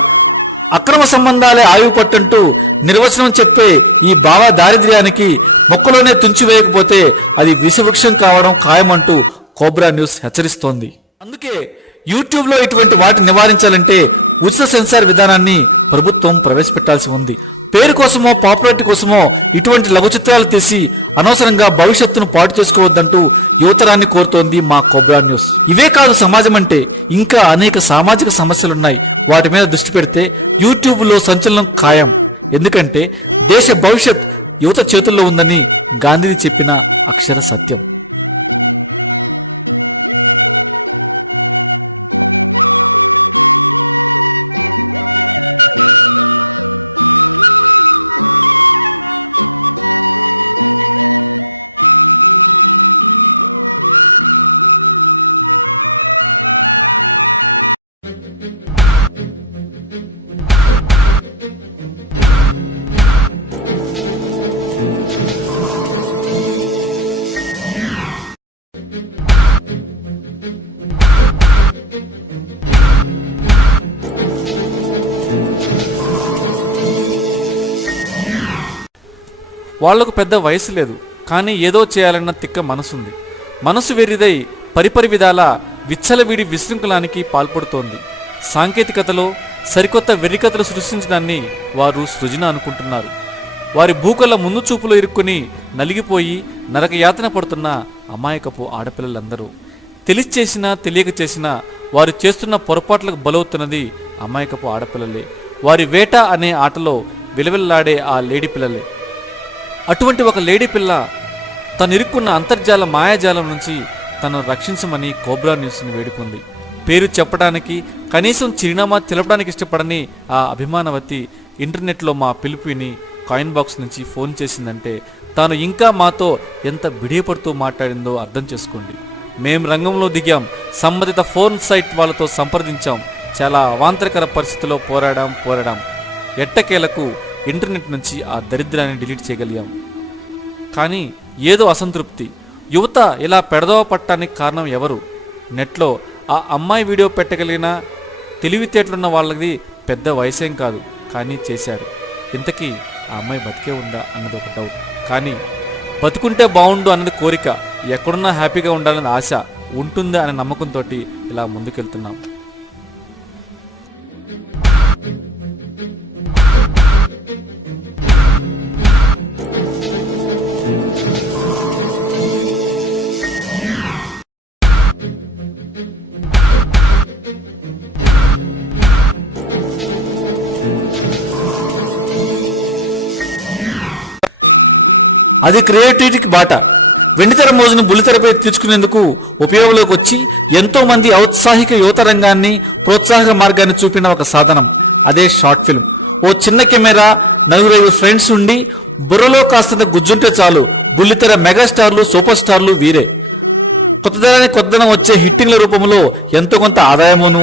అక్రమ సంబంధాలే ఆయువు పట్టంటూ నిర్వచనం చెప్పే ఈ భావ దారిద్ర్యానికి మొక్కలోనే తుంచివేయకపోతే అది విషవృక్షం కావడం ఖాయమంటూ కోబ్రా న్యూస్ హెచ్చరిస్తోంది. అందుకే యూట్యూబ్లో ఇటువంటి వాటిని నివారించాలంటే ఉచిత సెన్సార్ విధానాన్ని ప్రభుత్వం ప్రవేశపెట్టాల్సి ఉంది. పేరు కోసమో పాపులారిటీ కోసమో ఇటువంటి లఘు చిత్రాలు తీసి అనవసరంగా భవిష్యత్తును పాటు చేసుకోవద్దంటూ యువతరాన్ని కోరుతోంది మా కోబ్రా న్యూస్. ఇవే కాదు సమాజం అంటే, ఇంకా అనేక సామాజిక సమస్యలున్నాయి. వాటి మీద దృష్టి పెడితే యూట్యూబ్ లో సంచలనం ఖాయం. ఎందుకంటే దేశ భవిష్యత్ యువత చేతుల్లో ఉందని గాంధీజీ చెప్పిన అక్షర సత్యం. వాళ్లకు పెద్ద వయసు లేదు, కానీ ఏదో చేయాలన్న తిక్క మనసుంది. మనసు వెర్రిదై పరిపరి విధాల విచ్చలవిడి విశృంఖలానికి పాల్పడుతోంది. సాంకేతికతలో సరికొత్త వెర్రికథలు సృష్టించడాన్ని వారు సృజన అనుకుంటున్నారు. వారి భూకల ముందు చూపులో ఇరుక్కుని నలిగిపోయి నరకయాతన పడుతున్న అమాయకపు ఆడపిల్లలందరూ తెలిసి చేసినా తెలియక చేసినా వారు చేస్తున్న పొరపాట్లకు బలవుతున్నది అమాయకపు ఆడపిల్లలే. వారి వేట అనే ఆటలో విలవిల్లాడే ఆ లేడీ పిల్లలే. అటువంటి ఒక లేడీ పిల్ల తను ఇరుక్కున్న అంతర్జాల మాయాజాలం నుంచి తనను రక్షించమని కోబ్రా న్యూస్ని వేడుకుంది. పేరు చెప్పడానికి, కనీసం చిరునామా తెలపడానికి ఇష్టపడని ఆ అభిమానవతి ఇంటర్నెట్లో మా పిలుపు విని కాయిన్ బాక్స్ నుంచి ఫోన్ చేసిందంటే తాను ఇంకా మాతో ఎంత బిడియపడుతూ మాట్లాడిందో అర్థం చేసుకోండి. మేం రంగంలో దిగాం, సంబంధిత ఫోన్ సైట్ వాళ్ళతో సంప్రదించాం, చాలా అవాంతరకర పరిస్థితిలో పోరాడాం. ఎట్టకేలకు ఇంటర్నెట్ నుంచి ఆ దరిద్రాన్ని డిలీట్ చేయగలిగాం. కానీ ఏదో అసంతృప్తి. యువత ఇలా పెడదోవ పట్టడానికి కారణం ఎవరు? నెట్లో ఆ అమ్మాయి వీడియో పెట్టగలిగిన తెలివితేటలున్న వాళ్ళది పెద్ద వయసేం కాదు, కానీ చేశారు. ఇంతకీ ఆ అమ్మాయి బతికే ఉందా అన్నది ఒక డౌట్. కానీ బతుకుంటే బాగుండు అన్నది కోరిక, ఎక్కడున్నా హ్యాపీగా ఉండాలని ఆశ ఉంటుందా అనే నమ్మకంతో ఇలా ముందుకెళ్తున్నాం. అది క్రియేటివిటీకి బాట. వెండితెర మోజును బుల్లితెరపై తీర్చుకునేందుకు ఉపయోగంలోకి వచ్చి ఎంతో మంది ఔత్సాహిక యువత రంగాన్ని ప్రోత్సాహక మార్గాన్ని చూపిన ఒక సాధనం అదే షార్ట్ ఫిల్మ్. ఓ చిన్న కెమెరా, 4-5 ఫ్రెండ్స్ ఉండి బుర్రలో కాస్తంత గుజ్జుంటే చాలు బుల్లితెర మెగాస్టార్లు, సూపర్ స్టార్లు వీరే. కొత్తదనం వచ్చే హిట్టింగ్ల రూపంలో ఎంతో కొంత ఆదాయమును,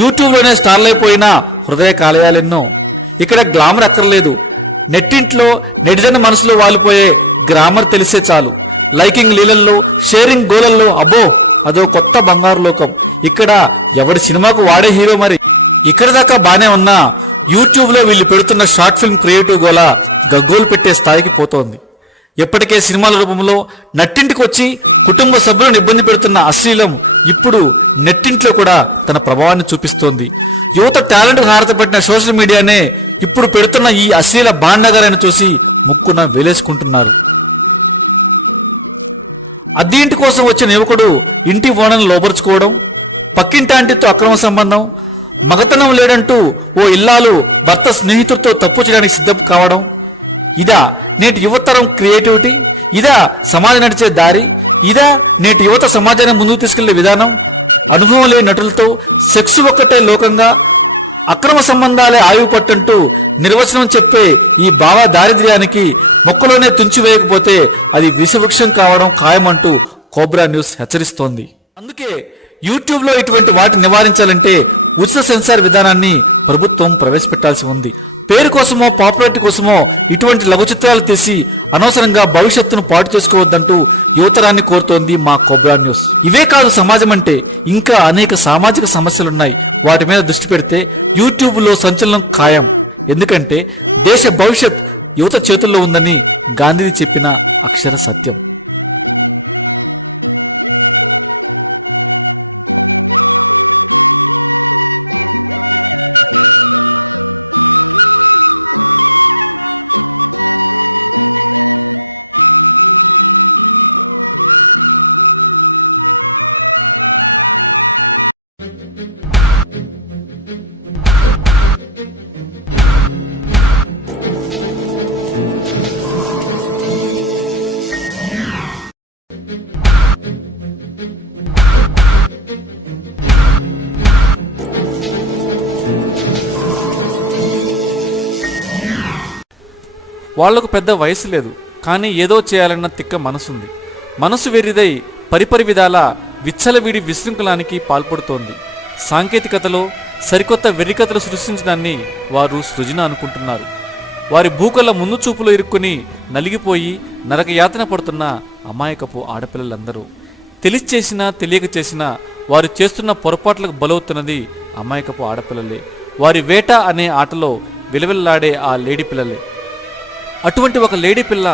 యూట్యూబ్లోనే స్టార్లైపోయిన హృదయ కాలయాలెన్నో. ఇక్కడ గ్లామర్ అక్కర్లేదు. నెట్టింట్లో నెటిజన్ మనసులో వాలిపోయే గ్రామర్ తెలిసే చాలు. లైకింగ్ లీలల్లో, షేరింగ్ గోలల్లో అబ్బో అదో కొత్త బంగారు లోకం. ఇక్కడ ఎవడి సినిమాకు వాడే హీరో మరి. ఇక్కడ దాకా బానే ఉన్నా యూట్యూబ్ లో వీళ్ళు పెడుతున్న షార్ట్ ఫిల్మ్ క్రియేటివ్ గోల గగ్గోలు పెట్టే స్థాయికి పోతోంది. ఎప్పటికే సినిమాల రూపంలో నట్టింటికి వచ్చి కుటుంబ సభ్యులను ఇబ్బంది పెడుతున్న అశ్లీలం ఇప్పుడు నెట్టింట్లో కూడా తన ప్రభావాన్ని చూపిస్తోంది. యువత టాలెంట్ హారతపెట్టిన సోషల్ మీడియానే ఇప్పుడు పెడుతున్న ఈ అశ్లీల బాండగారని చూసి ముక్కున వేలేసుకుంటున్నారు. అద్దె ఇంటి కోసం వచ్చిన యువకుడు ఇంటి ఓనర్ను లోపరుచుకోవడం, పక్కింటాంటితో అక్రమ సంబంధం, మగతనం లేడంటూ ఓ ఇల్లాలు భర్త స్నేహితుడితో తప్పు చేయడానికి సిద్ధం కావడం, ఇదా నేటి యువతరం క్రియేటివిటీ? ఇదా సమాజం నడిచే దారి? ఇదా నేటి యువత సమాజాన్ని ముందుకు తీసుకెళ్లే విధానం? అనుభవం లేని నటులతో సెక్స్ ఒక్కటే లోకంగా, అక్రమ సంబంధాలే ఆయువు పట్టంటూ నిర్వచనం చెప్పే ఈ భావ దారిద్ర్యానికి మొక్కలోనే తుంచివేయకపోతే అది విషవృక్షం కావడం ఖాయమంటూ కోబ్రా న్యూస్ హెచ్చరిస్తోంది. అందుకే యూట్యూబ్లో ఇటువంటి వాటిని నివారించాలంటే ఉచిత సెన్సార్ విధానాన్ని ప్రభుత్వం ప్రవేశపెట్టాల్సి ఉంది. పేరు కోసమో పాపులారిటీ కోసమో ఇటువంటి లఘు చిత్రాలు తీసి అనవసరంగా భవిష్యత్తును పాటు చేసుకోవద్దంటూ యువతరాన్ని కోరుతోంది మా కోబ్రా న్యూస్. ఇవే కాదు సమాజం అంటే, ఇంకా అనేక సామాజిక సమస్యలున్నాయి. వాటి మీద దృష్టి పెడితే యూట్యూబ్ లో సంచలనం ఖాయం. ఎందుకంటే దేశ భవిష్యత్ యువత చేతుల్లో ఉందని గాంధీజీ చెప్పిన అక్షర సత్యం. వాళ్లకు పెద్ద వయసు లేదు, కానీ ఏదో చేయాలన్న తిక్క మనసుంది. మనసు వెర్రిదై పరిపరి విధాల విచ్చలవిడి విశృంఖలానికి పాల్పడుతోంది. సాంకేతికతలో సరికొత్త వెర్రికథలు సృష్టించడాన్ని వారు సృజన అనుకుంటున్నారు. వారి భూకళ్ళ ముందు చూపులో ఇరుక్కుని నలిగిపోయి నరకయాతన పడుతున్న అమాయకపు ఆడపిల్లలందరూ తెలిసి చేసినా తెలియక చేసినా వారు చేస్తున్న పొరపాట్లకు బలవుతున్నది అమాయకపు ఆడపిల్లలే. వారి వేట అనే ఆటలో విలవిల్లాడే ఆ లేడీ పిల్లలే. అటువంటి ఒక లేడీ పిల్ల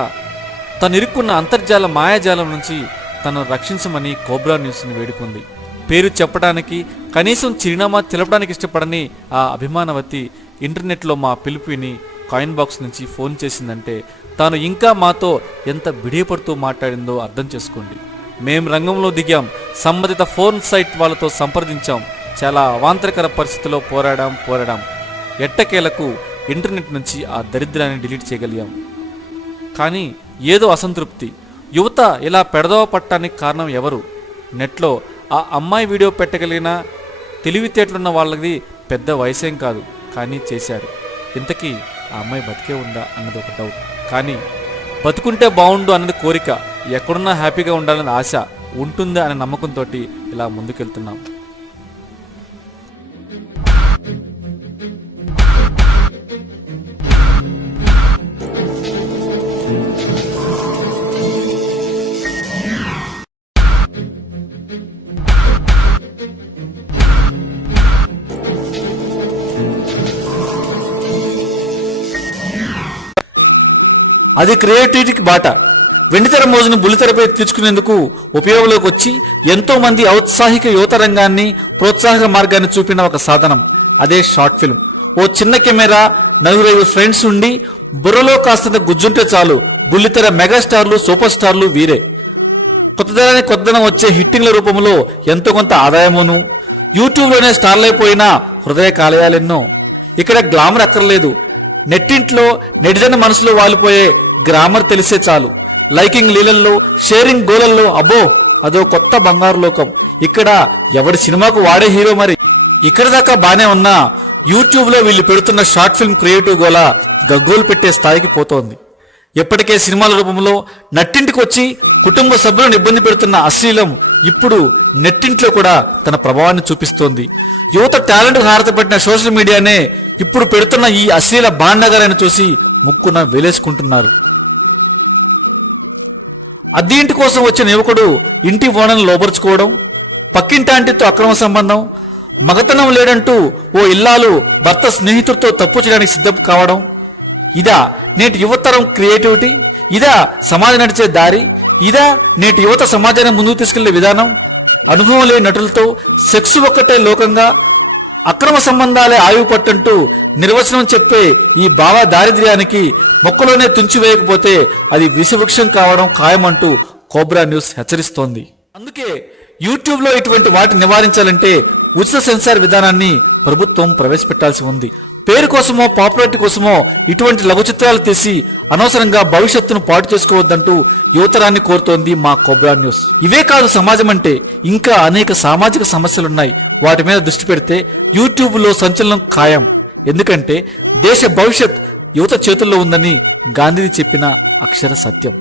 తను ఇరుక్కున్న అంతర్జాల మాయాజాలం నుంచి తనను రక్షించమని కోబ్రా న్యూస్ని వేడుకుంది. పేరు చెప్పడానికి, కనీసం చిరునామా తెలపడానికి ఇష్టపడని ఆ అభిమానవతి ఇంటర్నెట్లో మా పిలుపు విని కాయిన్ బాక్స్ నుంచి ఫోన్ చేసిందంటే తాను ఇంకా మాతో ఎంత బిడియపడుతూ మాట్లాడిందో అర్థం చేసుకోండి. మేం రంగంలో దిగాం, సంబంధిత ఫోన్ సైట్ వాళ్ళతో సంప్రదించాం, చాలా అవాంతరకర పరిస్థితిలో పోరాడాం. ఎట్టకేలకు ఇంటర్నెట్ నుంచి ఆ దరిద్రాన్ని డిలీట్ చేయగలిగాం. కానీ ఏదో అసంతృప్తి. యువత ఇలా పెడదవ పట్టడానికి కారణం ఎవరు? నెట్లో ఆ అమ్మాయి వీడియో పెట్టగలిగిన తెలివితేటలున్న వాళ్ళది పెద్ద వయసేం కాదు, కానీ చేశారు. ఇంతకీ ఆ అమ్మాయి బతికే ఉందా అన్నది ఒక డౌట్. కానీ బతుకుంటే బాగుండు అన్నది కోరిక, ఎక్కడున్నా హ్యాపీగా ఉండాలన్నది ఆశ, ఉంటుందా అనే నమ్మకంతో ఇలా ముందుకెళ్తున్నాం. అది క్రియేటివిటీకి బాట. వెండితెర మోజును బుల్లితెరపై తీర్చుకునేందుకు ఉపయోగంలోకి వచ్చి ఎంతో మంది ఔత్సాహిక యువత రంగాన్ని ప్రోత్సాహక మార్గాన్ని చూపిన ఒక సాధనం అదే షార్ట్ ఫిల్మ్. ఓ చిన్న కెమెరా, 4-5 ఫ్రెండ్స్ ఉండి బుర్రలో కాస్తంత గుజ్జుంటే చాలు బుల్లితెర మెగాస్టార్లు, సూపర్ స్టార్లు వీరే. కొత్తదనం వచ్చే హిట్టింగ్ల రూపంలో ఎంతో కొంత ఆదాయమును, యూట్యూబ్లోనే స్టార్లైపోయిన హృదయ కాలయాలెన్నో. ఇక్కడ గ్లామర్ అక్కర్లేదు. నెట్టింట్లో నెటిజన్ మనసులో వాలిపోయే గ్రామర్ తెలిసే చాలు. లైకింగ్ లీలల్లో, షేరింగ్ గోలల్లో అబ్బో అదో కొత్త బంగారు లోకం. ఇక్కడ ఎవడి సినిమాకు వాడే హీరో మరి. ఇక్కడ దాకా బానే ఉన్నా యూట్యూబ్ లో వీళ్ళు పెడుతున్న షార్ట్ ఫిల్మ్ క్రియేటివ్ గోల గగ్గోలు పెట్టే స్థాయికి పోతోంది. ఎప్పటికే సినిమాల రూపంలో నట్టింటికి వచ్చి కుటుంబ సభ్యులను ఇబ్బంది పెడుతున్న అశ్లీలం ఇప్పుడు నెట్టింట్లో కూడా తన ప్రభావాన్ని చూపిస్తోంది. యువత టాలెంట్ హారతపెట్టిన సోషల్ మీడియానే ఇప్పుడు పెడుతున్న ఈ అశ్లీల బాండగారని చూసి ముక్కున వేలేసుకుంటున్నారు. అద్దె ఇంటి కోసం వచ్చిన యువకుడు ఇంటి ఓనర్ను లోపరుచుకోవడం, పక్కింటాంటితో అక్రమ సంబంధం, మగతనం లేడంటూ ఓ ఇల్లాలు భర్త స్నేహితుడితో తప్పు చేయడానికి సిద్ధం కావడం, ఇదా నేటి యువతరం క్రియేటివిటీ? ఇదా సమాజం నడిచే దారి? ఇదా నేటి యువత సమాజాన్ని ముందుకు తీసుకెళ్లే విధానం? అనుభవం లేని నటులతో సెక్స్ ఒక్కటే లోకంగా, అక్రమ సంబంధాలే ఆయువు పట్టంటూ నిర్వచనం చెప్పే ఈ భావ దారిద్ర్యానికి మొక్కలోనే తుంచివేయకపోతే అది విషవృక్షం కావడం ఖాయమంటూ కోబ్రా న్యూస్ హెచ్చరిస్తోంది. అందుకే యూట్యూబ్ లో ఇటువంటి వాటిని నివారించాలంటే ఉచిత సెన్సార్ విధానాన్ని ప్రభుత్వం ప్రవేశపెట్టాల్సి ఉంది. పేరు కోసమో పాపులారిటీ కోసమో ఇటువంటి లఘు చిత్రాలు తీసి అనవసరంగా భవిష్యత్తును పాటు చేసుకోవద్దంటూ యువతరాన్ని కోరుతోంది మా కోబ్రా న్యూస్. ఇవే కాదు సమాజం అంటే, ఇంకా అనేక సామాజిక సమస్యలున్నాయి. వాటి మీద దృష్టి పెడితే యూట్యూబ్ లో సంచలనం ఖాయం. ఎందుకంటే దేశ భవిష్యత్ యువత చేతుల్లో ఉందని గాంధీజీ చెప్పిన అక్షర సత్యం.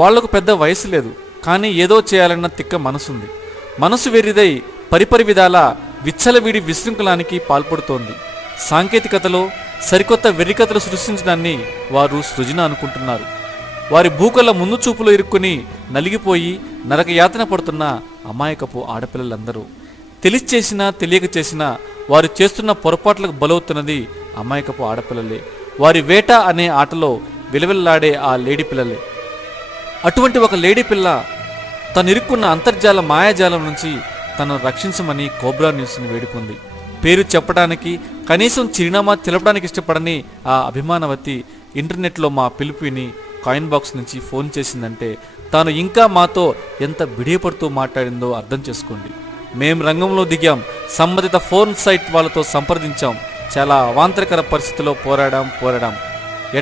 వాళ్లకు పెద్ద వయసు లేదు, కానీ ఏదో చేయాలన్న తిక్క మనసుంది. మనసు వెర్రిదై పరిపరి విధాల విచ్చలవిడి విశృంఖలానికి పాల్పడుతోంది. సాంకేతికతలో సరికొత్త వెర్రికథలు సృష్టించడాన్ని వారు సృజన అనుకుంటున్నారు. వారి భూకల ముందు చూపులో ఇరుక్కుని నలిగిపోయి నరకయాతన పడుతున్న అమాయకపు ఆడపిల్లలందరూ తెలిసి చేసినా తెలియక చేసినా వారు చేస్తున్న పొరపాట్లకు బలవుతున్నది అమాయకపు ఆడపిల్లలే. వారి వేట అనే ఆటలో విలవిల్లాడే ఆ లేడీ పిల్లలే. అటువంటి ఒక లేడీ పిల్ల తను ఇరుక్కున్న అంతర్జాల మాయాజాలం నుంచి తనను రక్షించమని కోబ్రా న్యూస్ని వేడుకుంది. పేరు చెప్పడానికి, కనీసం చిరునామా తెలపడానికి ఇష్టపడని ఆ అభిమానవతి ఇంటర్నెట్లో మా పిలుపుని కాయిన్ బాక్స్ నుంచి ఫోన్ చేసిందంటే తాను ఇంకా మాతో ఎంత బిడియపడుతూ మాట్లాడిందో అర్థం చేసుకోండి. మేం రంగంలో దిగాం, సంబంధిత ఫోన్ సైట్ వాళ్ళతో సంప్రదించాం, చాలా అవాంతరకర పరిస్థితిలో పోరాడాం.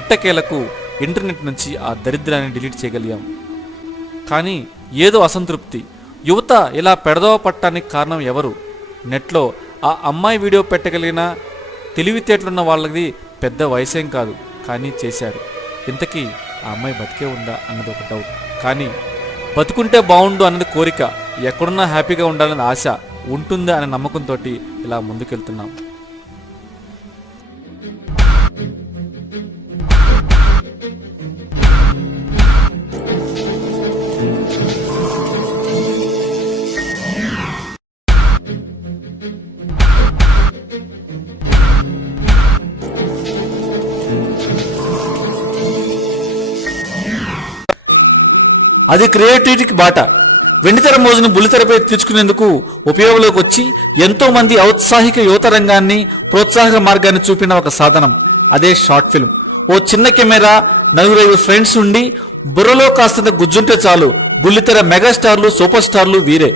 ఎట్టకేలకు ఇంటర్నెట్ నుంచి ఆ దరిద్రాన్ని డిలీట్ చేయగలిగాం. కానీ ఏదో అసంతృప్తి. యువత ఇలా పెడదవ పట్టడానికి కారణం ఎవరు? నెట్లో ఆ అమ్మాయి వీడియో పెట్టగలిగిన తెలివితేటలున్న వాళ్ళది పెద్ద వయసేం కాదు, కానీ చేశారు. ఇంతకీ ఆ అమ్మాయి బతికే ఉందా అన్నది ఒక డౌట్. కానీ బతుకుంటే బాగుండు అన్నది కోరిక, ఎక్కడున్నా హ్యాపీగా ఉండాలని ఆశ ఉంటుందా అనే నమ్మకంతో ఇలా ముందుకెళ్తున్నాం. అది క్రియేటివిటీకి బాట. వెండితెర మోజును బుల్లితెరపై తీర్చుకునేందుకు ఉపయోగంలోకి వచ్చి ఎంతో మంది ఔత్సాహిక యువత రంగాన్ని, ప్రోత్సాహక మార్గాన్ని చూపిన ఒక సాధనం అదే షార్ట్ ఫిల్మ్. ఓ చిన్న కెమెరా, 4-5 ఫ్రెండ్స్ ఉండి బుర్రలో కాస్తంత గుజ్జుంటే చాలు బుల్లితెర మెగాస్టార్లు, సూపర్ స్టార్లు వీరే.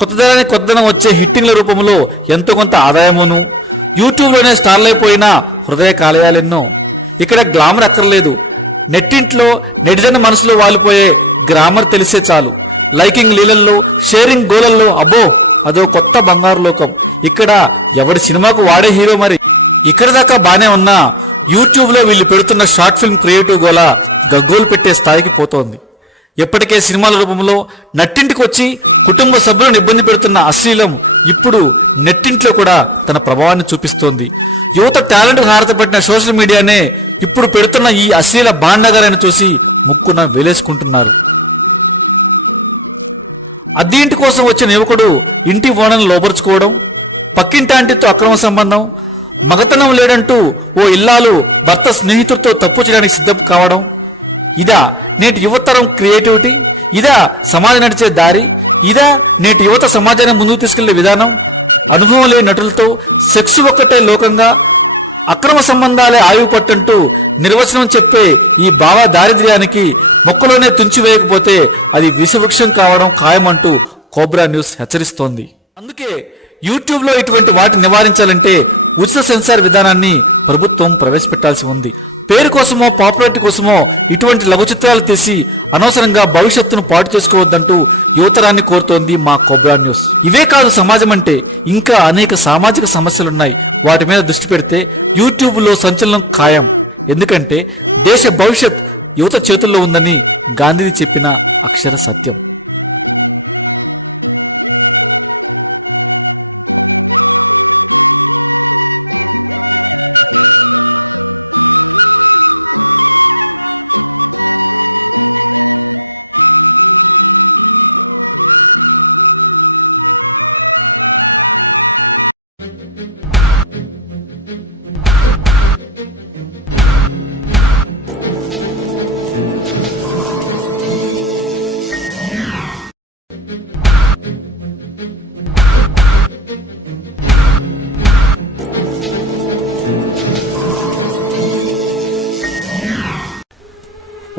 కొత్తదనం వచ్చే హిట్టింగ్ల రూపంలో ఎంతో కొంత ఆదాయమును. యూట్యూబ్లోనే స్టార్లైపోయిన హృదయ కాలయాలెన్నో. ఇక్కడ గ్లామర్ అక్కర్లేదు. నెట్టింట్లో నెటిజన్ మనసులో వాలిపోయే గ్రామర్ తెలిసే చాలు. లైకింగ్ లీలల్లో, షేరింగ్ గోలల్లో అబ్బో అదో కొత్త బంగారు లోకం. ఇక్కడ ఎవడి సినిమాకు వాడే హీరో మరి. ఇక్కడ దాకా బానే ఉన్నా యూట్యూబ్ లో వీళ్ళు పెడుతున్న షార్ట్ ఫిల్మ్ క్రియేటివ్ గోల గగ్గోలు పెట్టే స్థాయికి పోతోంది. ఎప్పటికే సినిమాల రూపంలో నట్టింటికి వచ్చి కుటుంబ సభ్యులను ఇబ్బంది పెడుతున్న అశ్లీలం ఇప్పుడు నెట్టింట్లో కూడా తన ప్రభావాన్ని చూపిస్తోంది. యువత టాలెంట్ హారతపట్టిన సోషల్ మీడియానే ఇప్పుడు పెడుతున్న ఈ అశ్లీల బాండగారని చూసి ముక్కున వేలేసుకుంటున్నారు. అద్దె ఇంటి కోసం వచ్చిన యువకుడు ఇంటి ఓనర్ను లోపరుచుకోవడం, పక్కింటి ఆంటీతో అక్రమ సంబంధం, మగతనం లేడంటూ ఓ ఇల్లాలు భర్త స్నేహితుడితో తప్పు చేయడానికి సిద్ధం కావడం, ఇదా నేటి యువతరం క్రియేటివిటీ? ఇదా సమాజం నడిచే దారి? ఇదా నేటి యువత సమాజాన్ని ముందుకు తీసుకెళ్లే విధానం? అనుభవం లేని నటులతో సెక్స్ ఒక్కటే లోకంగా, అక్రమ సంబంధాలే ఆయువు పట్టంటూ నిర్వచనం చెప్పే ఈ భావ దారిద్ర్యానికి మొక్కలోనే తుంచివేయకపోతే అది విషవృక్షం కావడం ఖాయమంటూ కోబ్రా న్యూస్ హెచ్చరిస్తోంది. అందుకే యూట్యూబ్లో ఇటువంటి వాటిని నివారించాలంటే ఉచిత సెన్సార్ విధానాన్ని ప్రభుత్వం ప్రవేశపెట్టాల్సి ఉంది. పేరు కోసమో పాపులారిటీ కోసమో ఇటువంటి లఘు చిత్రాలు తీసి అనవసరంగా భవిష్యత్తును పాటు చేసుకోవద్దంటూ యువతరాన్ని కోరుతోంది మా కోబ్రా న్యూస్. ఇవే కాదు సమాజం అంటే, ఇంకా అనేక సామాజిక సమస్యలున్నాయి. వాటి మీద దృష్టి పెడితే యూట్యూబ్లో సంచలనం ఖాయం. ఎందుకంటే దేశ భవిష్యత్ యువత చేతుల్లో ఉందని గాంధీజీ చెప్పిన అక్షర సత్యం.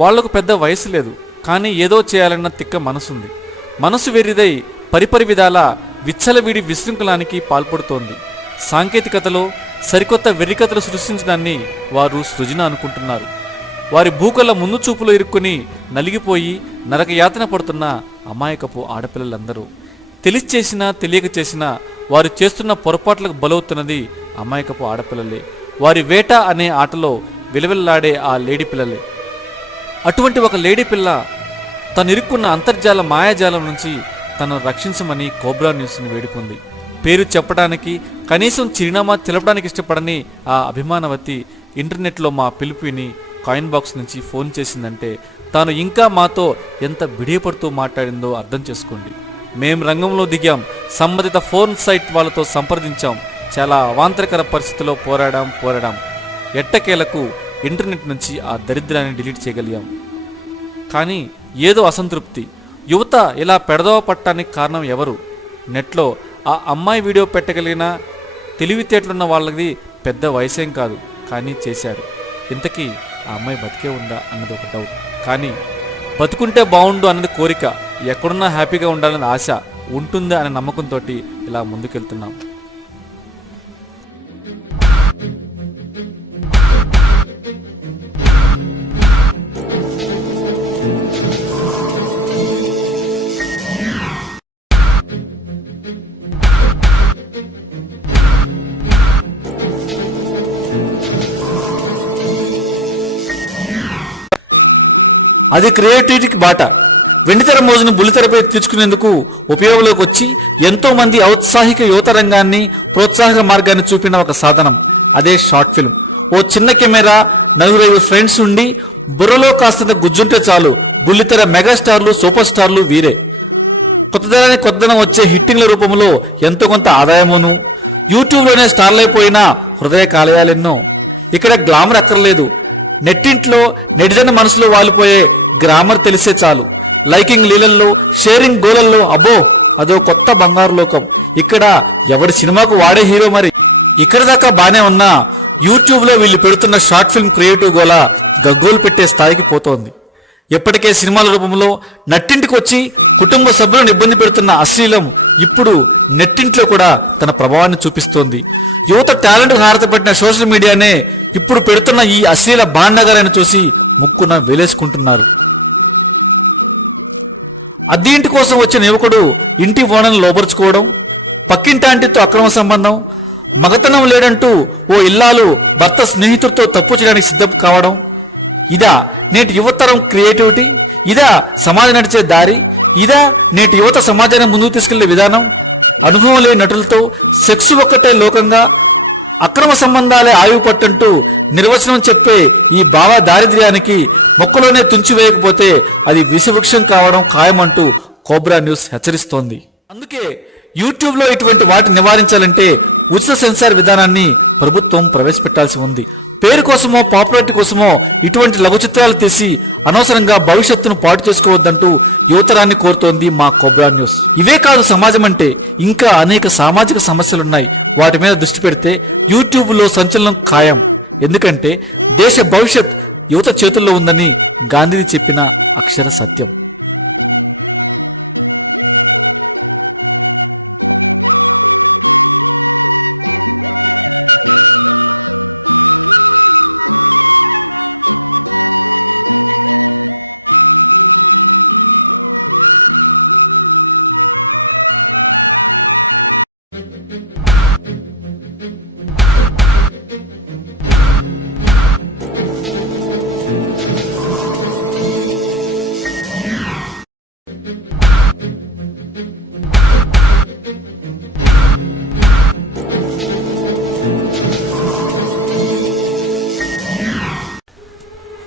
వాళ్లకు పెద్ద వయసు లేదు, కానీ ఏదో చేయాలన్న తిక్క మనసుంది. మనసు వెర్రిదై పరిపరి విధాల విచ్చలవిడి విశృంఖలానికి పాల్పడుతోంది. సాంకేతికతలో సరికొత్త వెర్రికథలు సృష్టించడాన్ని వారు సృజన అనుకుంటున్నారు. వారి భూకల ముందు చూపులో ఇరుక్కుని నలిగిపోయి నరకయాతన పడుతున్న అమాయకపు ఆడపిల్లలందరూ తెలిసి చేసినా తెలియక చేసినా వారు చేస్తున్న పొరపాట్లకు బలవుతున్నది అమాయకపు ఆడపిల్లలే. వారి వేట అనే ఆటలో విలవిల్లాడే ఆ లేడీ పిల్లలే. అటువంటి ఒక లేడీ పిల్ల తను ఇరుక్కున్న అంతర్జాల మాయాజాలం నుంచి తనను రక్షించమని కోబ్రా న్యూస్ని వేడుకుంది. పేరు చెప్పడానికి, కనీసం చిరునామా తెలపడానికి ఇష్టపడని ఆ అభిమానవతి ఇంటర్నెట్లో మా పిలుపుని కాయిన్ బాక్స్ నుంచి ఫోన్ చేసిందంటే తాను ఇంకా మాతో ఎంత బిడియపడుతూ మాట్లాడిందో అర్థం చేసుకోండి. మేం రంగంలో దిగాం, సంబంధిత ఫోన్ సైట్ వాళ్ళతో సంప్రదించాం, చాలా అవాంతరకర పరిస్థితిలో పోరాడాం. ఎట్టకేలకు ఇంటర్నెట్ నుంచి ఆ దరిద్రాన్ని డిలీట్ చేయగలిగాం. కానీ ఏదో అసంతృప్తి. యువత ఇలా పెడదవ పట్టడానికి కారణం ఎవరు? నెట్లో ఆ అమ్మాయి వీడియో పెట్టగలిగిన తెలివితేటలున్న వాళ్ళది పెద్ద వయసేం కాదు, కానీ చేశారు. ఇంతకీ ఆ అమ్మాయి బతికే ఉందా అన్నది ఒక డౌట్. కానీ బతుకుంటే బాగుండు అన్నది కోరిక, ఎక్కడున్నా హ్యాపీగా ఉండాలన్నది ఆశ, ఉంటుందా అనే నమ్మకంతో ఇలా ముందుకెళ్తున్నాం. అది క్రియేటివిటీకి బాట. వెండితెర మోజును బుల్లితెరపై తీర్చుకునేందుకు ఉపయోగంలోకి వచ్చి ఎంతో మంది ఔత్సాహిక యువత రంగాన్ని ప్రోత్సాహక మార్గాన్ని చూపిన ఒక సాధనం అదే షార్ట్ ఫిల్మ్. ఓ చిన్న కెమెరా, 4-5 ఫ్రెండ్స్ ఉండి బుర్రలో కాస్తంత గుజ్జుంటే చాలు బుల్లితెర మెగాస్టార్లు, సూపర్ స్టార్లు వీరే. కొత్తదనం వచ్చే హిట్టింగ్ల రూపంలో ఎంతో కొంత ఆదాయమును, యూట్యూబ్లోనే స్టార్లైపోయిన హృదయ కాలయాలెన్నో. ఇక్కడ గ్లామర్ అక్కర్లేదు. నెట్టింట్లో నెటిజన్ మనసులో వాలిపోయే గ్రామర్ తెలిసే చాలు. లైకింగ్ లీలల్లో, షేరింగ్ గోలల్లో అబ్బో అదో కొత్త బంగారు లోకం. ఇక్కడ ఎవడి సినిమాకు వాడే హీరో. మరి ఇక్కడ దాకా బానే ఉన్నా యూట్యూబ్లో వీళ్ళు పెడుతున్న షార్ట్ ఫిల్మ్ క్రియేటివ్ గోల గగ్గోలు పెట్టే స్థాయికి పోతోంది. ఎప్పటికే సినిమాల రూపంలో నట్టింటికి వచ్చి కుటుంబ సభ్యులను ఇబ్బంది పెడుతున్న అశ్లీలం ఇప్పుడు నెట్టింట్లో కూడా తన ప్రభావాన్ని చూపిస్తోంది. యువత టాలెంట్ హారతపట్టిన సోషల్ మీడియానే ఇప్పుడు పెడుతున్న ఈ అశ్లీల బాండగారని చూసి ముక్కున వేలేసుకుంటున్నారు. అద్దె ఇంటి కోసం వచ్చిన యువకుడు ఇంటి ఓనర్ను లోపరుచుకోవడం, పక్కింటి ఆంటీతో అక్రమ సంబంధం, మగతనం లేడంటూ ఓ ఇల్లాలు భర్త స్నేహితుడితో తప్పు చేయడానికి సిద్ధం కావడం, ఇదా నేటి యువతరం క్రియేటివిటీ? ఇదా సమాజం నడిచే దారి? ఇదా నేటి యువత సమాజాన్ని ముందుకు తీసుకెళ్లే విధానం? అనుభవం లేని నటులతో సెక్స్ ఒక్కటే లోకంగా, అక్రమ సంబంధాలే ఆయువు పట్టంటూ నిర్వచనం చెప్పే ఈ భావ దారిద్ర్యానికి మొక్కలోనే తుంచివేయకపోతే అది విషవృక్షం కావడం ఖాయమంటూ కోబ్రా న్యూస్ హెచ్చరిస్తోంది. అందుకే యూట్యూబ్లో ఇటువంటి వాటిని నివారించాలంటే ఉచిత సెన్సార్ విధానాన్ని ప్రభుత్వం ప్రవేశపెట్టాల్సి ఉంది. పేరు కోసమో పాపులారిటీ కోసమో ఇటువంటి లఘు చిత్రాలు తీసి అనవసరంగా భవిష్యత్తును పాటు చేసుకోవద్దంటూ యువతరాన్ని కోరుతోంది మా కోబ్రా న్యూస్. ఇవే కాదు సమాజం అంటే, ఇంకా అనేక సామాజిక సమస్యలున్నాయి. వాటి మీద దృష్టి పెడితే యూట్యూబ్లో సంచలనం ఖాయం. ఎందుకంటే దేశ భవిష్యత్ యువత చేతుల్లో ఉందని గాంధీజీ చెప్పిన అక్షర సత్యం.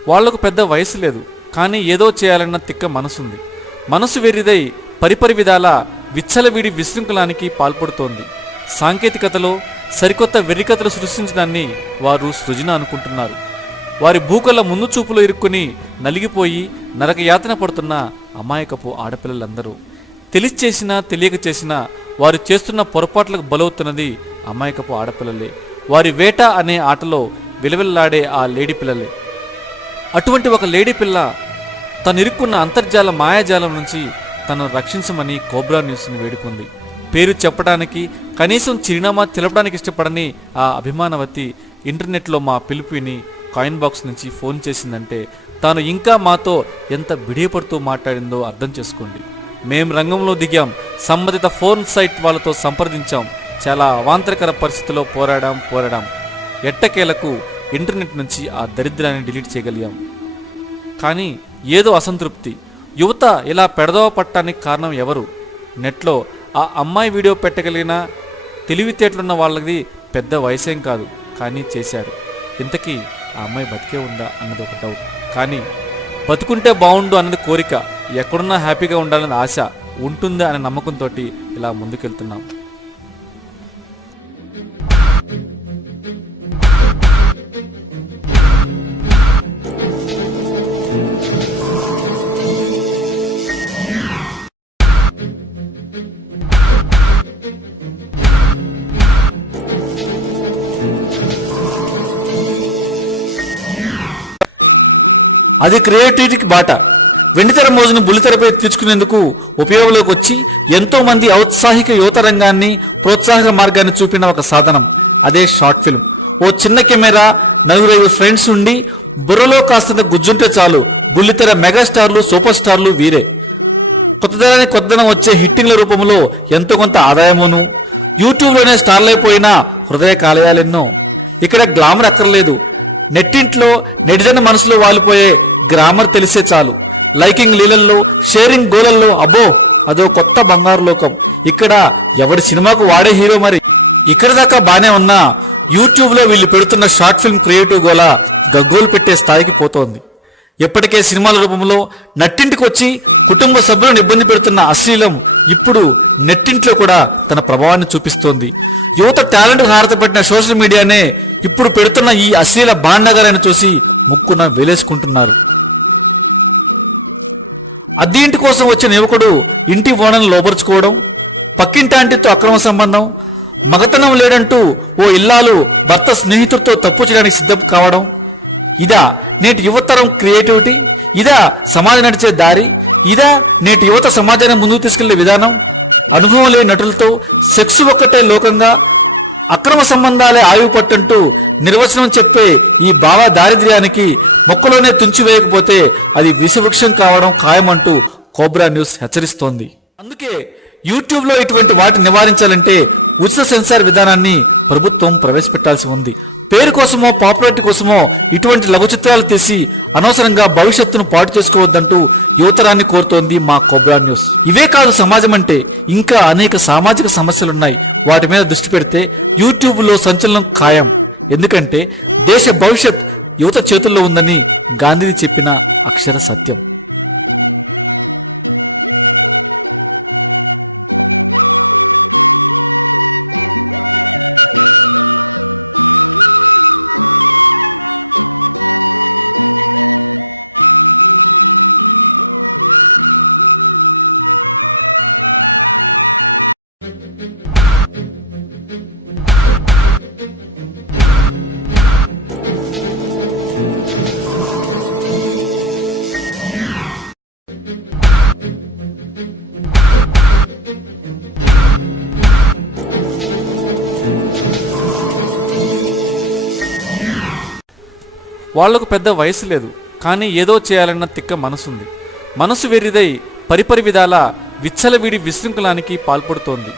వాళ్లకు పెద్ద వయసు లేదు, కానీ ఏదో చేయాలన్న తిక్క మనసుంది. మనసు వెర్రిదై పరిపరి విధాల విచ్చలవిడి విశృంఖలానికి పాల్పడుతోంది. సాంకేతికతలో సరికొత్త వెర్రికథలు సృష్టించడాన్ని వారు సృజన అనుకుంటున్నారు. వారి భూకళ్ళ ముందు చూపులో ఇరుక్కుని నలిగిపోయి నరకయాతన పడుతున్న అమాయకపు ఆడపిల్లలందరూ తెలియచేసినా తెలియక చేసినా వారు చేస్తున్న పొరపాట్లకు బలవుతున్నది అమాయకపు ఆడపిల్లలే. వారి వేట అనే ఆటలో విలవిల్లాడే ఆ లేడీ పిల్లలే. అటువంటి ఒక లేడీ పిల్ల తను ఇరుక్కున్న అంతర్జాల మాయాజాలం నుంచి తనను రక్షించమని కోబ్రా న్యూస్ని వేడుకుంది. పేరు చెప్పడానికి, కనీసం చిరునామా తెలపడానికి ఇష్టపడని ఆ అభిమానవతి ఇంటర్నెట్లో మా పిలుపు విని కాయిన్ బాక్స్ నుంచి ఫోన్ చేసిందంటే తాను ఇంకా మాతో ఎంత బిడియపడుతూ మాట్లాడిందో అర్థం చేసుకోండి. మేం రంగంలో దిగాం, సంబంధిత ఫోన్ సైట్ వాళ్ళతో సంప్రదించాం, చాలా అవాంతరకర పరిస్థితిలో పోరాడాం. ఎట్టకేలకు ఇంటర్నెట్ నుంచి ఆ దరిద్రాన్ని డిలీట్ చేయగలిగాం. కానీ ఏదో అసంతృప్తి. యువత ఇలా పెడదవ పట్టడానికి కారణం ఎవరు? నెట్లో ఆ అమ్మాయి వీడియో పెట్టగలిగిన తెలివితేటలున్న వాళ్ళది పెద్ద వయసేం కాదు, కానీ చేశారు. ఇంతకీ ఆ అమ్మాయి బతికే ఉందా అన్నది ఒక డౌట్. కానీ బతుకుంటే బాగుండు అన్నది కోరిక, ఎక్కడున్నా హ్యాపీగా ఉండాలన్నది ఆశ, ఉంటుందా అనే నమ్మకంతో ఇలా ముందుకెళ్తున్నాం. అది క్రియేటివిటీకి బాట. వెండితెర మోజును బుల్లితెరపై తీర్చుకునేందుకు ఉపయోగంలోకి వచ్చి ఎంతో మంది ఔత్సాహిక యువత రంగాన్ని, ప్రోత్సాహక మార్గాన్ని చూపిన ఒక సాధనం అదే షార్ట్ ఫిల్మ్. ఓ చిన్న కెమెరా, 4-5 ఫ్రెండ్స్ ఉండి బుర్రలో కాస్తంత గుజ్జుంటే చాలు బుల్లితెర మెగాస్టార్లు, సూపర్ స్టార్లు వీరే. కొత్తదనానికి కొత్తదనం వచ్చే హిట్టింగ్ల రూపంలో ఎంతో కొంత ఆదాయమును, యూట్యూబ్లోనే స్టార్లైపోయిన హృదయ కాలయాలెన్నో. ఇక్కడ గ్లామర్ అక్కర్లేదు. నెట్టింట్లో నెటిజన్ మనసులో వాలిపోయే గ్రామర్ తెలిసే చాలు. లైకింగ్ లీలల్లో, షేరింగ్ గోలల్లో అబ్బో అదో కొత్త బంగారు లోకం. ఇక్కడ ఎవడి సినిమాకు వాడే హీరో. మరి ఇక్కడ దాకా బానే ఉన్నా యూట్యూబ్లో వీళ్ళు పెడుతున్న షార్ట్ ఫిల్మ్ క్రియేటివ్ గోల గగ్గోలు పెట్టే స్థాయికి పోతోంది. ఎప్పటికే సినిమాల రూపంలో నట్టింటికి వచ్చి కుటుంబ సభ్యులను ఇబ్బంది పెడుతున్న అశ్లీలం ఇప్పుడు నెట్టింట్లో కూడా తన ప్రభావాన్ని చూపిస్తోంది. యువత టాలెంట్ హారతపట్టిన సోషల్ మీడియానే ఇప్పుడు పెడుతున్న ఈ అశ్లీల బాండగారని చూసి ముక్కున వేలేసుకుంటున్నారు. అద్దె ఇంటి కోసం వచ్చిన యువకుడు ఇంటి ఓనర్ను లోపరుచుకోవడం, పక్కింటాంటితో అక్రమ సంబంధం, మగతనం లేడంటూ ఓ ఇల్లాలు భర్త స్నేహితుడితో తప్పు చేయడానికి సిద్ధం కావడం, ఇదా నేటి యువతరం క్రియేటివిటీ? ఇదా సమాజం నడిచే దారి? ఇదా నేటి యువత సమాజాన్ని ముందుకు తీసుకెళ్లే విధానం? అనుభవం లేని నటులతో సెక్స్ ఒక్కటే లోకంగా, అక్రమ సంబంధాలే ఆయువు పట్టంటూ నిర్వచనం చెప్పే ఈ భావ దారిద్ర్యానికి మొక్కలోనే తుంచివేయకపోతే అది విషవృక్షం కావడం ఖాయమంటూ కోబ్రా న్యూస్ హెచ్చరిస్తోంది. అందుకే యూట్యూబ్లో ఇటువంటి వాటిని నివారించాలంటే ఉచిత సెన్సార్ విధానాన్ని ప్రభుత్వం ప్రవేశపెట్టాల్సి ఉంది. పేరు కోసమో పాపులారిటీ కోసమో ఇటువంటి లఘు చిత్రాలు తీసి అనవసరంగా భవిష్యత్తును పాటు చేసుకోవద్దంటూ యువతరాన్ని కోరుతోంది మా కోబ్రా న్యూస్. ఇవే కాదు సమాజం అంటే, ఇంకా అనేక సామాజిక సమస్యలున్నాయి. వాటి మీద దృష్టి పెడితే యూట్యూబ్ లో సంచలనం ఖాయం. ఎందుకంటే దేశ భవిష్యత్ యువత చేతుల్లో ఉందని గాంధీజీ చెప్పిన అక్షర సత్యం. వాళ్లకు పెద్ద వయసు లేదు, కానీ ఏదో చేయాలన్న తిక్క మనసుంది. మనసు వెర్రిదై పరిపరి విధాల విచ్చలవిడి విశృంఖలానికి పాల్పడుతోంది.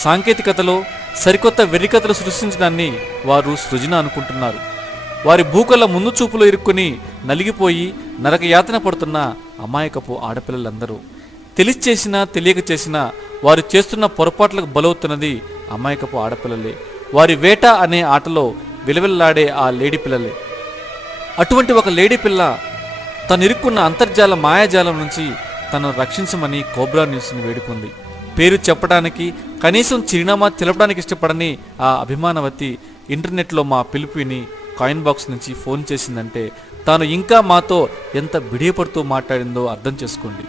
సాంకేతికతలో సరికొత్త వెర్రికథలు సృష్టించడాన్ని వారు సృజన అనుకుంటున్నారు. వారి భూకల ముందు చూపులో ఇరుక్కుని నలిగిపోయి నరకయాతన పడుతున్న అమాయకపు ఆడపిల్లలందరూ తెలిసి చేసినా తెలియక చేసినా వారు చేస్తున్న పొరపాట్లకు బలవుతున్నది అమాయకపు ఆడపిల్లలే. వారి వేట అనే ఆటలో విలవిల్లాడే ఆ లేడీ పిల్లలే. అటువంటి ఒక లేడీ పిల్ల తను ఇరుక్కున్న అంతర్జాల మాయాజాలం నుంచి తనను రక్షించమని కోబ్రా న్యూస్ని వేడుకుంది. పేరు చెప్పడానికి, కనీసం చిరునామా తెలపడానికి ఇష్టపడని ఆ అభిమానవతి ఇంటర్నెట్లో మా పిలుపు విని కాయిన్ బాక్స్ నుంచి ఫోన్ చేసిందంటే తాను ఇంకా మాతో ఎంత బిడియపడుతూ మాట్లాడిందో అర్థం చేసుకోండి.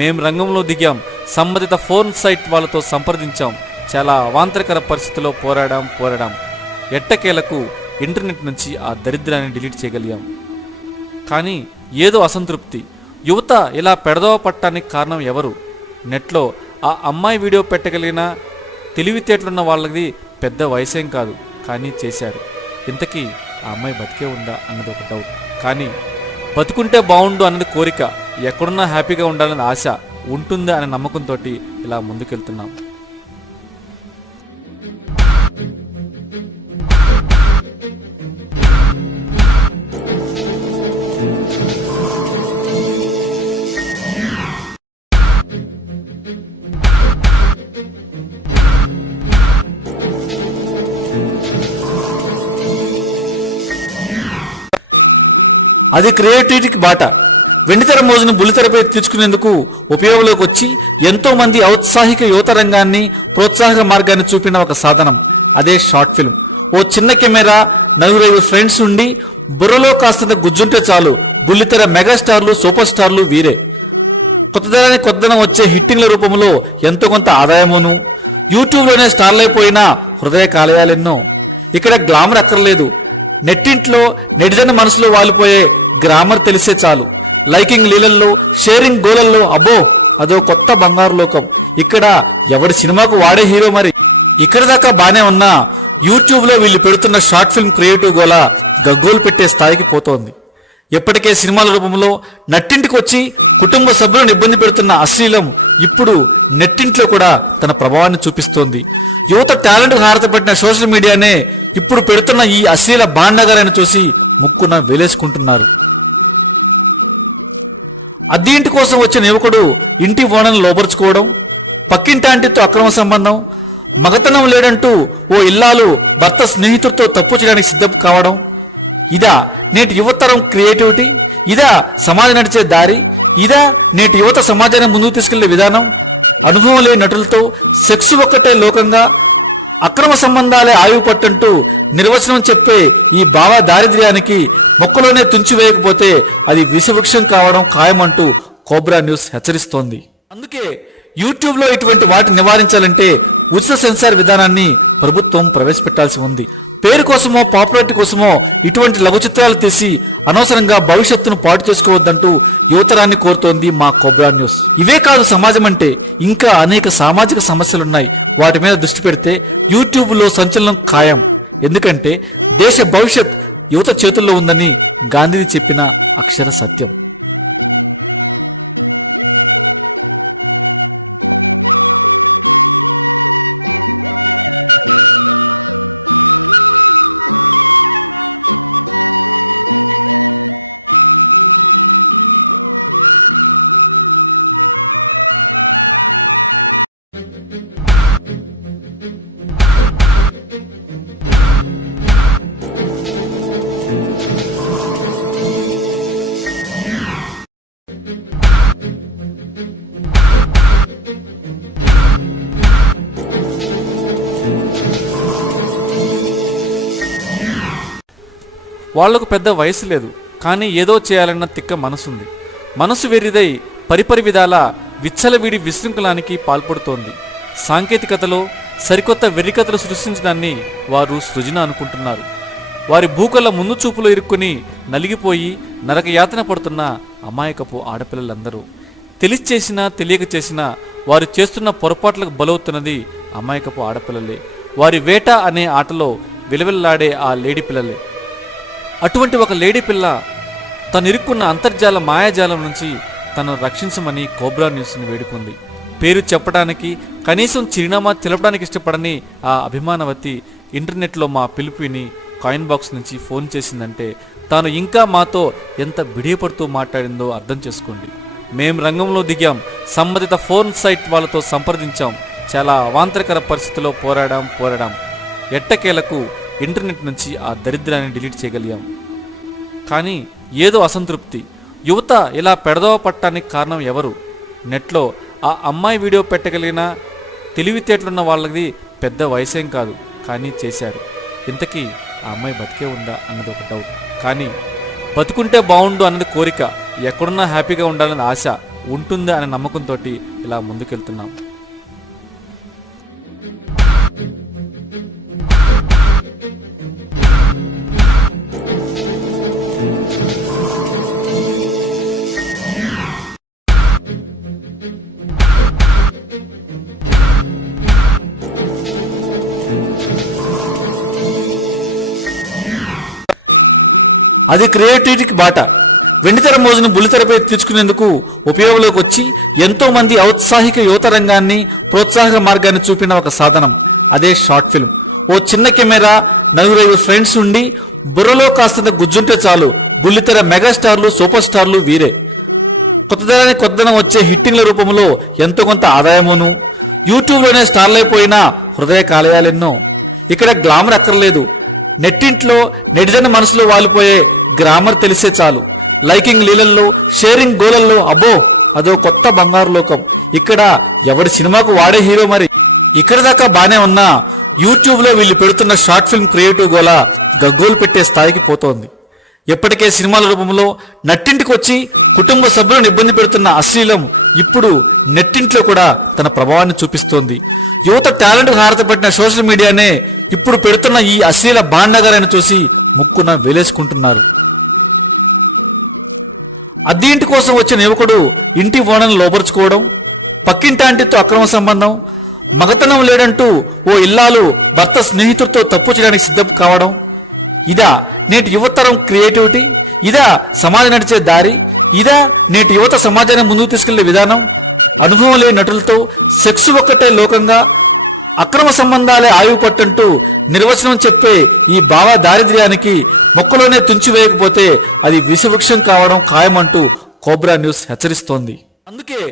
మేం రంగంలో దిగాం, సంబంధిత ఫోన్ సైట్ వాళ్ళతో సంప్రదించాం, చాలా అవాంతరకర పరిస్థితిలో పోరాడాం. ఎట్టకేలకు ఇంటర్నెట్ నుంచి ఆ దరిద్రాన్ని డిలీట్ చేయగలిగాం. కానీ ఏదో అసంతృప్తి. యువత ఇలా పెడదోవ పట్టడానికి కారణం ఎవరు? నెట్లో ఆ అమ్మాయి వీడియో పెట్టగలిగిన తెలివితేటలున్న వాళ్ళది పెద్ద వయసేం కాదు, కానీ చేశారు. ఇంతకీ ఆ అమ్మాయి బతికే ఉందా అన్నది ఒక డౌట్. కానీ బతుకుంటే బాగుండు అన్నది కోరిక, ఎక్కడున్నా హ్యాపీగా ఉండాలని ఆశ ఉంటుందా అనే నమ్మకంతో ఇలా ముందుకెళ్తున్నాం. అది క్రియేటివిటీకి బాట. వెండితెర మోజును బుల్లితెరపై తీర్చుకునేందుకు ఉపయోగంలోకి వచ్చి ఎంతో మంది ఔత్సాహిక యువత రంగాన్ని, ప్రోత్సాహక మార్గాన్ని చూపిన ఒక సాధనం అదే షార్ట్ ఫిల్మ్. ఓ చిన్న కెమెరా, 4-5 ఫ్రెండ్స్ ఉండి బుర్రలో కాస్తంత గుజ్జుంటే చాలు బుల్లితెర మెగాస్టార్లు, సూపర్ స్టార్లు వీరే. కొత్తదనం వచ్చే హిట్టింగ్ల రూపంలో ఎంతో కొంత ఆదాయమును, యూట్యూబ్లోనే స్టార్లైపోయిన హృదయ కాలయాలెన్నో. ఇక్కడ గ్లామర్ అక్కర్లేదు. నెట్టింట్లో నెటిజన్ మనసులో వాలిపోయే గ్రామర్ తెలిసే చాలు. లైకింగ్ లీలల్లో, షేరింగ్ గోలల్లో అబ్బో అదో కొత్త బంగారు లోకం. ఇక్కడ ఎవడి సినిమాకు వాడే హీరో. మరి ఇక్కడ దాకా బానే ఉన్నా యూట్యూబ్ లో వీళ్ళు పెడుతున్న షార్ట్ ఫిల్మ్ క్రియేటివ్ గోల గగ్గోలు పెట్టే స్థాయికి పోతోంది. ఎప్పటికే సినిమాల రూపంలో నట్టింటికి వచ్చి కుటుంబ సభ్యులను ఇబ్బంది పెడుతున్న అశ్లీలం ఇప్పుడు నెట్టింట్లో కూడా తన ప్రభావాన్ని చూపిస్తోంది. యువత టాలెంట్ హారతపట్టిన సోషల్ మీడియానే ఇప్పుడు పెడుతున్న ఈ అశ్లీల బాండగారని చూసి ముక్కున వేలేసుకుంటున్నారు. అద్దె ఇంటి కోసం వచ్చిన యువకుడు ఇంటి ఓనర్ను లోపరుచుకోవడం, పక్కింటాంటితో అక్రమ సంబంధం, మగతనం లేడంటూ ఓ ఇల్లాలు భర్త స్నేహితుడితో తప్పు చేయడానికి సిద్ధం కావడం, ఇదా నేటి యువతరం క్రియేటివిటీ? ఇదా సమాజం నడిచే దారి? ఇదా నేటి యువత సమాజాన్ని ముందుకు తీసుకెళ్లే విధానం? అనుభవం లేని నటులతో సెక్స్ ఒక్కటే లోకంగా, అక్రమ సంబంధాలే ఆయువు పట్టంటూ నిర్వచనం చెప్పే ఈ భావ దారిద్ర్యానికి మొక్కలోనే తుంచివేయకపోతే అది విషవృక్షం కావడం ఖాయమంటూ కోబ్రా న్యూస్ హెచ్చరిస్తోంది. అందుకే యూట్యూబ్ లో ఇటువంటి వాటిని నివారించాలంటే ఉచిత సెన్సార్ విధానాన్ని ప్రభుత్వం ప్రవేశపెట్టాల్సి ఉంది. పేరు కోసమో పాపులారిటీ కోసమో ఇటువంటి లఘు చిత్రాలు తీసి అనవసరంగా భవిష్యత్తును పాటు చేసుకోవద్దంటూ యువతరాన్ని కోరుతోంది మా కోబ్రా న్యూస్. ఇవే కాదు సమాజం అంటే, ఇంకా అనేక సామాజిక సమస్యలున్నాయి. వాటి మీద దృష్టి పెడితే యూట్యూబ్ లో సంచలనం ఖాయం. ఎందుకంటే దేశ భవిష్యత్ యువత చేతుల్లో ఉందని గాంధీజీ చెప్పిన అక్షర సత్యం. వాళ్లకు పెద్ద వయసు లేదు, కానీ ఏదో చేయాలన్న తిక్క మనసుంది. మనసు వెర్రిదై పరిపరి విధాల విచ్చలవిడి విశృంఖలానికి పాల్పడుతోంది. సాంకేతికతలో సరికొత్త వెర్రికథలు సృష్టించడాన్ని వారు సృజన అనుకుంటున్నారు. వారి భూకళ్ళ ముందు చూపులో ఇరుక్కుని నలిగిపోయి నరకయాతన పడుతున్న అమాయకపు ఆడపిల్లలందరూ తెలిసి చేసినా తెలియక చేసినా వారు చేస్తున్న పొరపాట్లకు బలవుతున్నది అమాయకపు ఆడపిల్లలే. వారి వేట అనే ఆటలో విలవిల్లాడే ఆ లేడీ పిల్లలే. అటువంటి ఒక లేడీ పిల్ల తను ఇరుక్కున్న అంతర్జాల మాయాజాలం నుంచి తనను రక్షించమని కోబ్రా న్యూస్ని వేడుకుంది. పేరు చెప్పడానికి కనీసం చిరునామా తెలపడానికి ఇష్టపడని ఆ అభిమానవతి ఇంటర్నెట్లో మా పిలుపు విని కాయిన్ బాక్స్ నుంచి ఫోన్ చేసిందంటే తాను ఇంకా మాతో ఎంత బిడియపడుతూ మాట్లాడిందో అర్థం చేసుకోండి. మేం రంగంలో దిగాం, సంబంధిత ఫోన్ సైట్ వాళ్ళతో సంప్రదించాం, చాలా అవాంతరకర పరిస్థితిలో పోరాడాం. ఎట్టకేలకు ఇంటర్నెట్ నుంచి ఆ దరిద్రాన్ని డిలీట్ చేయగలిగాం. కానీ ఏదో అసంతృప్తి. యువత ఇలా పెడదోవ పట్టడానికి కారణం ఎవరు? నెట్లో ఆ అమ్మాయి వీడియో పెట్టగలిగిన తెలివితేటలున్న వాళ్ళది పెద్ద వయసేం కాదు, కానీ చేశారు. ఇంతకీ ఆ అమ్మాయి బతికే ఉందా అన్నది ఒక డౌట్. కానీ బతుకుంటే బాగుండు అన్నది కోరిక, ఎక్కడున్నా హ్యాపీగా ఉండాలని ఆశ ఉంటుందా అనే నమ్మకంతో ఇలా ముందుకెళ్తున్నాం. అది క్రియేటివిటీకి బాట. వెండితెర మోజును బుల్లితెరపై తెచ్చుకునేందుకు ఉపయోగంలోకి వచ్చి ఎంతో మంది ఔత్సాహిక యువత రంగాన్ని ప్రోత్సాహక మార్గాన్ని చూపిన ఒక సాధనం అదే షార్ట్ ఫిల్మ్. ఓ చిన్న కెమెరా, 4-5 ఫ్రెండ్స్ ఉండి బుర్రలో కాస్తంత గుజ్జుంటే చాలు బుల్లితెర మెగాస్టార్లు, సూపర్ స్టార్లు వీరే. కొత్తదనం వచ్చే హిట్టింగ్ల రూపంలో ఎంతో కొంత ఆదాయమును. యూట్యూబ్లోనే స్టార్లైపోయిన హృదయ కాలయాలెన్నో. ఇక్కడ గ్లామర్ అక్కర్లేదు. నెట్టింట్లో నెటిజన్ మనసులో వాలిపోయే గ్రామర్ తెలిసే చాలు. లైకింగ్ లీలల్లో, షేరింగ్ గోలల్లో అబ్బో అదో కొత్త బంగారు లోకం. ఇక్కడ ఎవడి సినిమాకు వాడే హీరో. మరి ఇక్కడ దాకా బానే ఉన్నా యూట్యూబ్లో వీళ్ళు పెడుతున్న షార్ట్ ఫిల్మ్ క్రియేటివ్ గోల గగ్గోలు పెట్టే స్థాయికి పోతోంది. ఎప్పటికే సినిమాల రూపంలో నట్టింటికి వచ్చి కుటుంబ సభ్యులను ఇబ్బంది పెడుతున్న అశ్లీలం ఇప్పుడు నెట్టింట్లో కూడా తన ప్రభావాన్ని చూపిస్తోంది. యువత టాలెంట్ హారతపట్టిన సోషల్ మీడియానే ఇప్పుడు పెడుతున్న ఈ అశ్లీల బాండగారని చూసి ముక్కున వేలేసుకుంటున్నారు. అద్దె ఇంటి కోసం వచ్చిన యువకుడు ఇంటి ఓనర్ను లోపరుచుకోవడం, పక్కింటాంటితో అక్రమ సంబంధం, మగతనం లేడంటూ ఓ ఇల్లాలు భర్త స్నేహితుడితో తప్పు చేయడానికి సిద్ధం కావడం, ఇదా నేటి యువతరం క్రియేటివిటీ? ఇదా సమాజం నడిచే దారి? ఇదా నేటి యువత సమాజాన్ని ముందుకు తీసుకెళ్లే విధానం? అనుభవం లేని నటులతో సెక్స్ ఒక్కటే లోకంగా, అక్రమ సంబంధాలే ఆయువు పట్టంటూ నిర్వచనం చెప్పే ఈ భావ దారిద్ర్యానికి మొక్కలోనే తుంచివేయకపోతే అది విషవృక్షం కావడం ఖాయమంటూ కోబ్రా న్యూస్ హెచ్చరిస్తోంది. అందుకే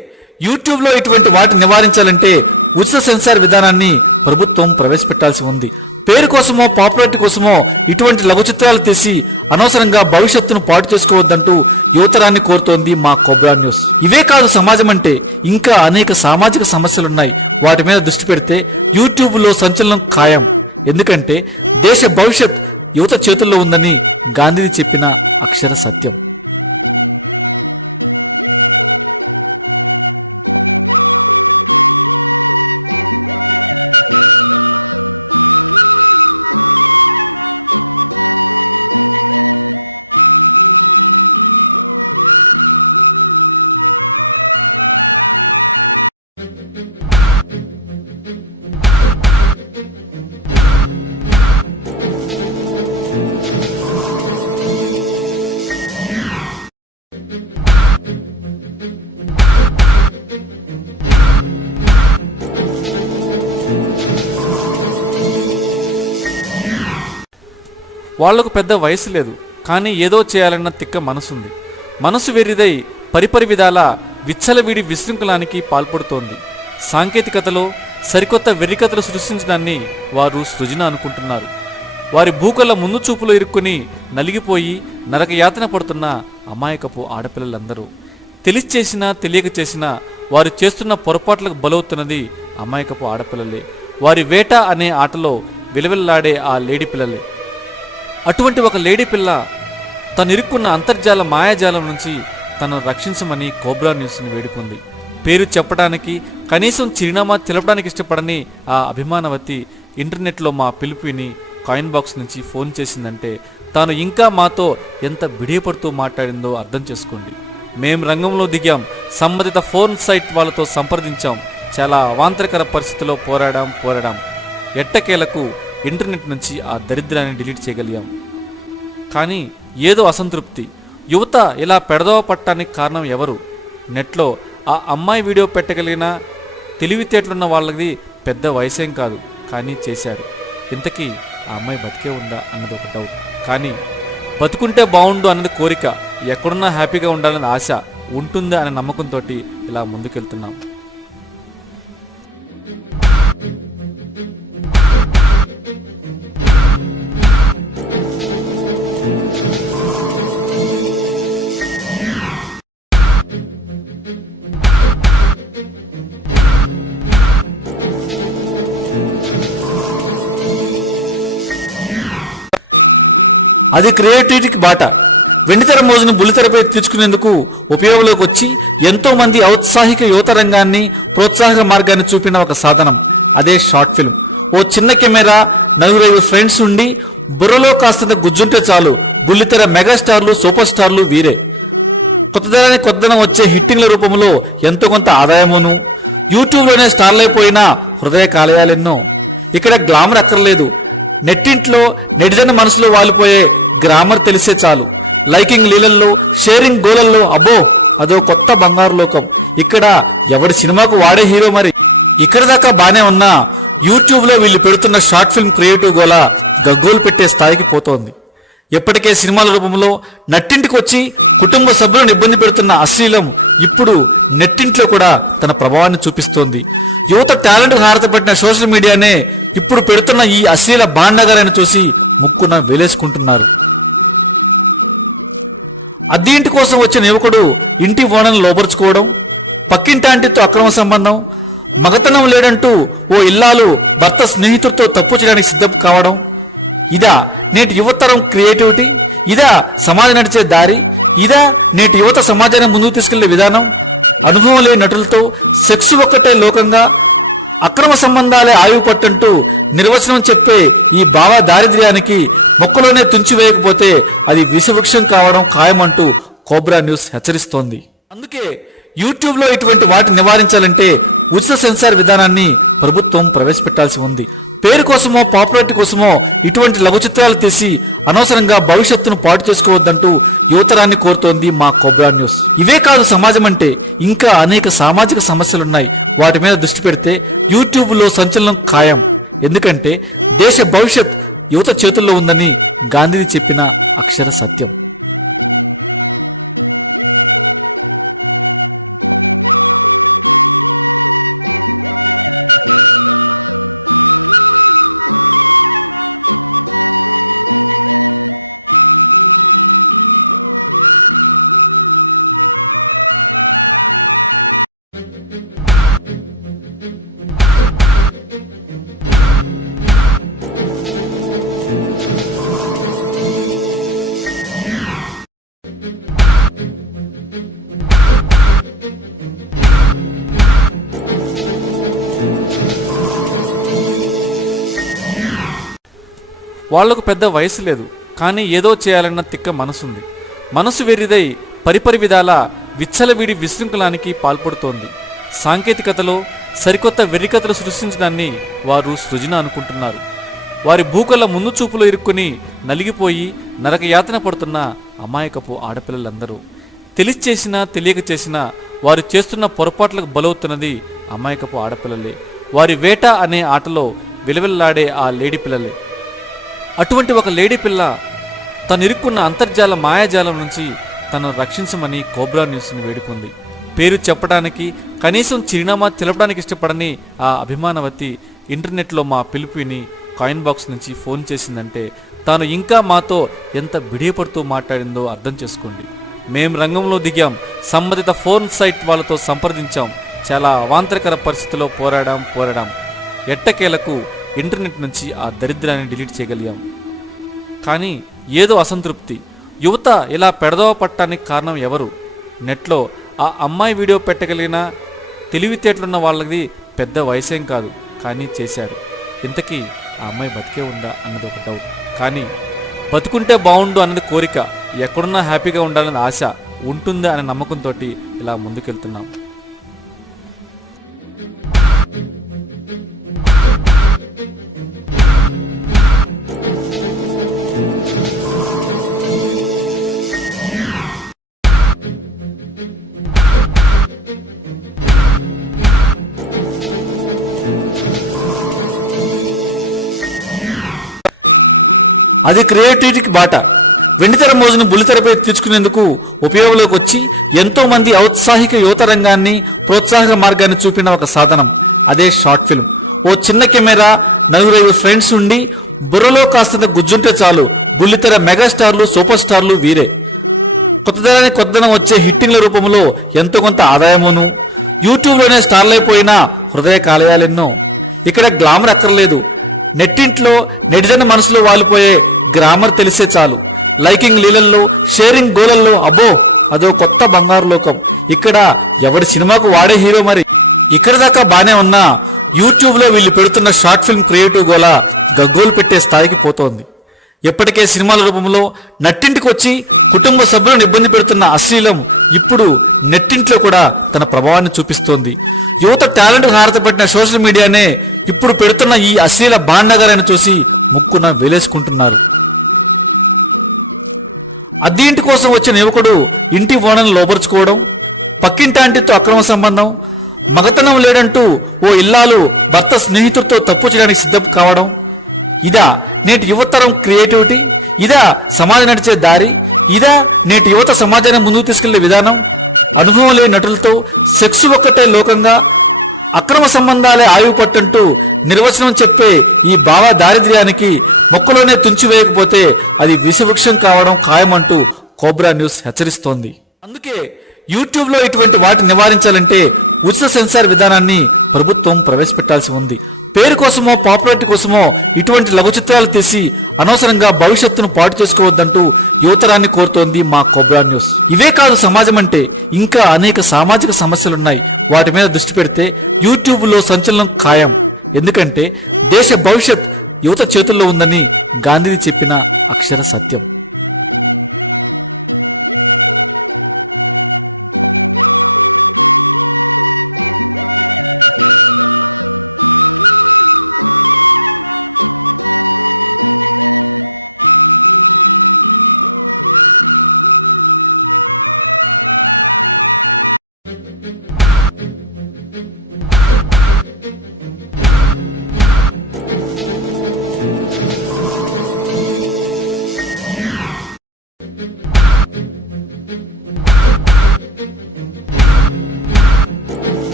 యూట్యూబ్లో ఇటువంటి వాటిని నివారించాలంటే ఉచిత సెన్సార్ విధానాన్ని ప్రభుత్వం ప్రవేశపెట్టాల్సి ఉంది. పేరు కోసమో పాపులారిటీ కోసమో ఇటువంటి లఘు చిత్రాలు తీసి అనవసరంగా భవిష్యత్తును పాటు చేసుకోవద్దంటూ యువతరాన్ని కోరుతోంది మా కోబ్రా న్యూస్. ఇవే కాదు సమాజం అంటే, ఇంకా అనేక సామాజిక సమస్యలున్నాయి. వాటి మీద దృష్టి పెడితే యూట్యూబ్లో సంచలనం ఖాయం. ఎందుకంటే దేశ భవిష్యత్ యువత చేతుల్లో ఉందని గాంధీజీ చెప్పిన అక్షర సత్యం. వాళ్లకు పెద్ద వయసు లేదు, కానీ ఏదో చేయాలన్న తిక్క మనసుంది. మనసు వెర్రిదై పరిపరి విధాల విచ్చలవిడి విశృంఖలానికి పాల్పడుతోంది. సాంకేతికతలో సరికొత్త వెర్రికథలు సృష్టించడాన్ని వారు సృజన అనుకుంటున్నారు. వారి భూకళ్ళ ముందు చూపులో ఇరుక్కుని నలిగిపోయి నరకయాతన పడుతున్న అమాయకపు ఆడపిల్లలందరూ తెలిసి చేసినా తెలియక చేసినా వారు చేస్తున్న పొరపాట్లకు బలవుతున్నది అమాయకపు ఆడపిల్లలే. వారి వేట అనే ఆటలో విలవిల్లాడే ఆ లేడీ పిల్లలే. అటువంటి ఒక లేడీ పిల్ల తను ఇరుక్కున్న అంతర్జాల మాయాజాలం నుంచి తనను రక్షించమని కోబ్రా న్యూస్ని వేడుకుంది. పేరు చెప్పడానికి కనీసం చిరునామా తెలపడానికి ఇష్టపడని ఆ అభిమానవతి ఇంటర్నెట్లో మా పిలుపు విని కాయిన్ బాక్స్ నుంచి ఫోన్ చేసిందంటే తాను ఇంకా మాతో ఎంత బిడియపడుతూ మాట్లాడిందో అర్థం చేసుకోండి. మేం రంగంలో దిగాం, సంబంధిత ఫోన్ సైట్ వాళ్ళతో సంప్రదించాం, చాలా అవాంతరకర పరిస్థితిలో పోరాడాం. ఎట్టకేలకు ఇంటర్నెట్ నుంచి ఆ దరిద్రాన్ని డిలీట్ చేయగలిగాం. కానీ ఏదో అసంతృప్తి. యువత ఇలా పెడదవ పట్టడానికి కారణం ఎవరు? నెట్లో ఆ అమ్మాయి వీడియో పెట్టగలిగిన తెలివితేటలున్న వాళ్ళది పెద్ద వయసేం కాదు, కానీ చేశారు. ఇంతకీ ఆ అమ్మాయి బతికే ఉందా అన్నది ఒక డౌట్. కానీ బతుకుంటే బాగుండు అన్నది కోరిక, ఎక్కడున్నా హ్యాపీగా ఉండాలన్న ఆశ ఉంటుందా అనే నమ్మకంతో ఇలా ముందుకెళ్తున్నాం. అది క్రియేటివిటీకి బాట. వెండితెర మోజును బుల్లితెరపై తీర్చుకునేందుకు ఉపయోగంలోకి వచ్చి ఎంతో మంది ఔత్సాహిక యువత రంగాన్ని ప్రోత్సాహక మార్గాన్ని చూపిన ఒక సాధనం అదే షార్ట్ ఫిల్మ్. ఓ చిన్న కెమెరా, 4-5 ఫ్రెండ్స్ ఉండి బుర్రలో కాస్తంత గుజ్జుంటే చాలు బుల్లితెర మెగాస్టార్లు, సూపర్ స్టార్లు వీరే. కొత్తదనం వచ్చే హిట్టింగ్ల రూపంలో ఎంతో కొంత ఆదాయమును, యూట్యూబ్లోనే స్టార్లైపోయిన హృదయ కాలయాలెన్నో. ఇక్కడ గ్లామర్ అక్కర్లేదు. నెట్టింట్లో నెటిజన్ మనసులో వాలిపోయే గ్రామర్ తెలిసే చాలు. లైకింగ్ లీలల్లో, షేరింగ్ గోలల్లో అబ్బో అదో కొత్త బంగారు లోకం. ఇక్కడ ఎవడి సినిమాకు వాడే హీరో. మరి ఇక్కడ దాకా బానే ఉన్నా యూట్యూబ్లో వీళ్ళు పెడుతున్న షార్ట్ ఫిల్మ్ క్రియేటివ్ గోల గగ్గోలు పెట్టే స్థాయికి పోతోంది. ఎప్పటికే సినిమాల రూపంలో నట్టింటికి వచ్చి కుటుంబ సభ్యులను ఇబ్బంది పెడుతున్న అశ్లీలం ఇప్పుడు నెట్టింట్లో కూడా తన ప్రభావాన్ని చూపిస్తోంది. యువత టాలెంట్ హారతపట్టిన సోషల్ మీడియానే ఇప్పుడు పెడుతున్న ఈ అశ్లీల బాండగారని చూసి ముక్కున వేలేసుకుంటున్నారు. అద్దె ఇంటి కోసం వచ్చిన యువకుడు ఇంటి ఓనర్ను లోపరుచుకోవడం, పక్కింటాంటితో అక్రమ సంబంధం, మగతనం లేడంటూ ఓ ఇల్లాలు భర్త స్నేహితుడితో తప్పు చేయడానికి సిద్ధం కావడం, ఇదా నేటి యువతరం క్రియేటివిటీ? ఇదా సమాజం నడిచే దారి? ఇదా నేటి యువత సమాజాన్ని ముందుకు తీసుకెళ్లే విధానం? అనుభవం లేని నటులతో సెక్స్ ఒక్కటే లోకంగా, అక్రమ సంబంధాలే ఆయువు పట్టంటూ నిర్వచనం చెప్పే ఈ భావ దారిద్ర్యానికి మొక్కలోనే తుంచివేయకపోతే అది విషవృక్షం కావడం ఖాయమంటూ కోబ్రా న్యూస్ హెచ్చరిస్తోంది. అందుకే యూట్యూబ్లో ఇటువంటి వాటిని నివారించాలంటే ఉచిత సెన్సార్ విధానాన్ని ప్రభుత్వం ప్రవేశపెట్టాల్సి ఉంది. పేరు కోసమో పాపులారిటీ కోసమో ఇటువంటి లఘు చిత్రాలు తీసి అనవసరంగా భవిష్యత్తును పాటు చేసుకోవద్దంటూ యువతరాన్ని కోరుతోంది మా కోబ్రా న్యూస్. ఇవే కాదు సమాజం అంటే, ఇంకా అనేక సామాజిక సమస్యలున్నాయి. వాటి మీద దృష్టి పెడితే యూట్యూబ్లో సంచలనం ఖాయం. ఎందుకంటే దేశ భవిష్యత్ యువత చేతుల్లో ఉందని గాంధీజీ చెప్పిన అక్షర సత్యం. వాళ్లకు పెద్ద వయసు లేదు, కానీ ఏదో చేయాలన్న తిక్క మనసుంది. మనసు వెర్రిదై పరిపరి విధాల విచ్చలవిడి విశృంఖలానికి పాల్పడుతోంది. సాంకేతికతలో సరికొత్త వెర్రికథలు సృష్టించడాన్ని వారు సృజన అనుకుంటున్నారు. వారి భూకళ్ళ ముందు చూపులో ఇరుక్కుని నలిగిపోయి నరకయాతన పడుతున్న అమాయకపు ఆడపిల్లలందరూ తెలిసి చేసినా తెలియక చేసినా వారు చేస్తున్న పొరపాట్లకు బలవుతున్నది అమాయకపు ఆడపిల్లలే. వారి వేట అనే ఆటలో విలవిల్లాడే ఆ లేడీ పిల్లలే. అటువంటి ఒక లేడీ పిల్ల తను ఇరుక్కున్న అంతర్జాల మాయాజాలం నుంచి తనను రక్షించమని కోబ్రా న్యూస్ని వేడుకుంది. పేరు చెప్పడానికి కనీసం చిరునామా తెలపడానికి ఇష్టపడని ఆ అభిమానవతి ఇంటర్నెట్లో మా పిలుపు విని కాయిన్ బాక్స్ నుంచి ఫోన్ చేసిందంటే తాను ఇంకా మాతో ఎంత బిడియపడుతూ మాట్లాడిందో అర్థం చేసుకోండి. మేం రంగంలో దిగాం, సంబంధిత ఫోన్ సైట్ వాళ్ళతో సంప్రదించాం, చాలా అవాంతరకర పరిస్థితిలో పోరాడాం. ఎట్టకేలకు ఇంటర్నెట్ నుంచి ఆ దరిద్రాన్ని డిలీట్ చేయగలిగాం. కానీ ఏదో అసంతృప్తి. యువత ఇలా పెడదవ పట్టడానికి కారణం ఎవరు? నెట్లో ఆ అమ్మాయి వీడియో పెట్టగలిగిన తెలివితేటలున్న వాళ్ళది పెద్ద వయసేం కాదు, కానీ చేశారు. ఇంతకీ ఆ అమ్మాయి బతికే ఉందా అన్నది ఒక డౌట్. కానీ బతుకుంటే బాగుండు అన్నది కోరిక, ఎక్కడున్నా హ్యాపీగా ఉండాలని ఆశ ఉంటుందా అనే నమ్మకంతో ఇలా ముందుకెళ్తున్నాం. అది క్రియేటివిటీకి బాట. వెండితెర మోజును బుల్లితెరపై తీర్చుకునేందుకు ఉపయోగంలోకి వచ్చి ఎంతో మంది ఔత్సాహిక యువత రంగాన్ని ప్రోత్సాహక మార్గాన్ని చూపిన ఒక సాధనం అదే షార్ట్ ఫిల్మ్. ఓ చిన్న కెమెరా, 4-5 ఫ్రెండ్స్ ఉండి బుర్రలో కాస్తంత గుజ్జుంటే చాలు బుల్లితెర మెగాస్టార్లు, సూపర్ స్టార్లు వీరే. కొత్తదనం వచ్చే హిట్టింగ్ల రూపంలో ఎంతో కొంత ఆదాయమును, యూట్యూబ్లోనే స్టార్లైపోయిన హృదయ కాలయాలెన్నో. ఇక్కడ గ్లామర్ అక్కర్లేదు, నెట్టింట్లో నెటిజన్ మనసులో వాలిపోయే గ్రామర్ తెలిసే చాలు. లైకింగ్ లీలల్లో, షేరింగ్ గోలల్లో అబ్బో అదో కొత్త బంగారు లోకం. ఇక్కడ ఎవడి సినిమాకు వాడే హీరో. మరి ఇక్కడ దాకా బానే ఉన్నా యూట్యూబ్లో వీళ్ళు పెడుతున్న షార్ట్ ఫిల్మ్ క్రియేటివ్ గోల గగ్గోలు పెట్టే స్థాయికి పోతోంది. ఎప్పటికే సినిమాల రూపంలో నట్టింటికి వచ్చి కుటుంబ సభ్యులను ఇబ్బంది పెడుతున్న అశ్లీలం ఇప్పుడు నెట్టింట్లో కూడా తన ప్రభావాన్ని చూపిస్తోంది. యువత టాలెంట్ హారతపట్టిన సోషల్ మీడియానే ఇప్పుడు పెడుతున్న ఈ అశ్లీల బాండగారని చూసి ముక్కున వేలేసుకుంటున్నారు. అద్దె ఇంటి కోసం వచ్చిన యువకుడు ఇంటి ఓనర్ను లోపరుచుకోవడం, పక్కింటాంటితో అక్రమ సంబంధం, మగతనం లేడంటూ ఓ ఇల్లాలు భర్త స్నేహితుడితో తప్పు చేయడానికి సిద్ధం కావడం, ఇదా నేటి యువతరం క్రియేటివిటీ? ఇదా సమాజం నడిచే దారి? ఇదా నేటి యువత సమాజాన్ని ముందుకు తీసుకెళ్లే విధానం? అనుభవం లేని నటులతో సెక్స్ ఒక్కటే లోకంగా, అక్రమ సంబంధాలే ఆయువు పట్టంటూ నిర్వచనం చెప్పే ఈ భావ దారిద్ర్యానికి మొక్కలోనే తుంచివేయకపోతే అది విషవృక్షం కావడం ఖాయమంటూ కోబ్రా న్యూస్ హెచ్చరిస్తోంది. అందుకే యూట్యూబ్లో ఇటువంటి వాటిని నివారించాలంటే ఉచిత సెన్సార్ విధానాన్ని ప్రభుత్వం ప్రవేశపెట్టాల్సి ఉంది. పేరు కోసమో పాపులారిటీ కోసమో ఇటువంటి లఘు చిత్రాలు తీసి అనవసరంగా భవిష్యత్తును పాటు చేసుకోవద్దంటూ యువతరాన్ని కోరుతోంది మా కోబ్రా న్యూస్. ఇవే కాదు, సమాజం అంటే ఇంకా అనేక సామాజిక సమస్యలున్నాయి. వాటి మీద దృష్టి పెడితే యూట్యూబ్లో సంచలనం ఖాయం. ఎందుకంటే దేశ భవిష్యత్ యువత చేతుల్లో ఉందని గాంధీజీ చెప్పిన అక్షర సత్యం.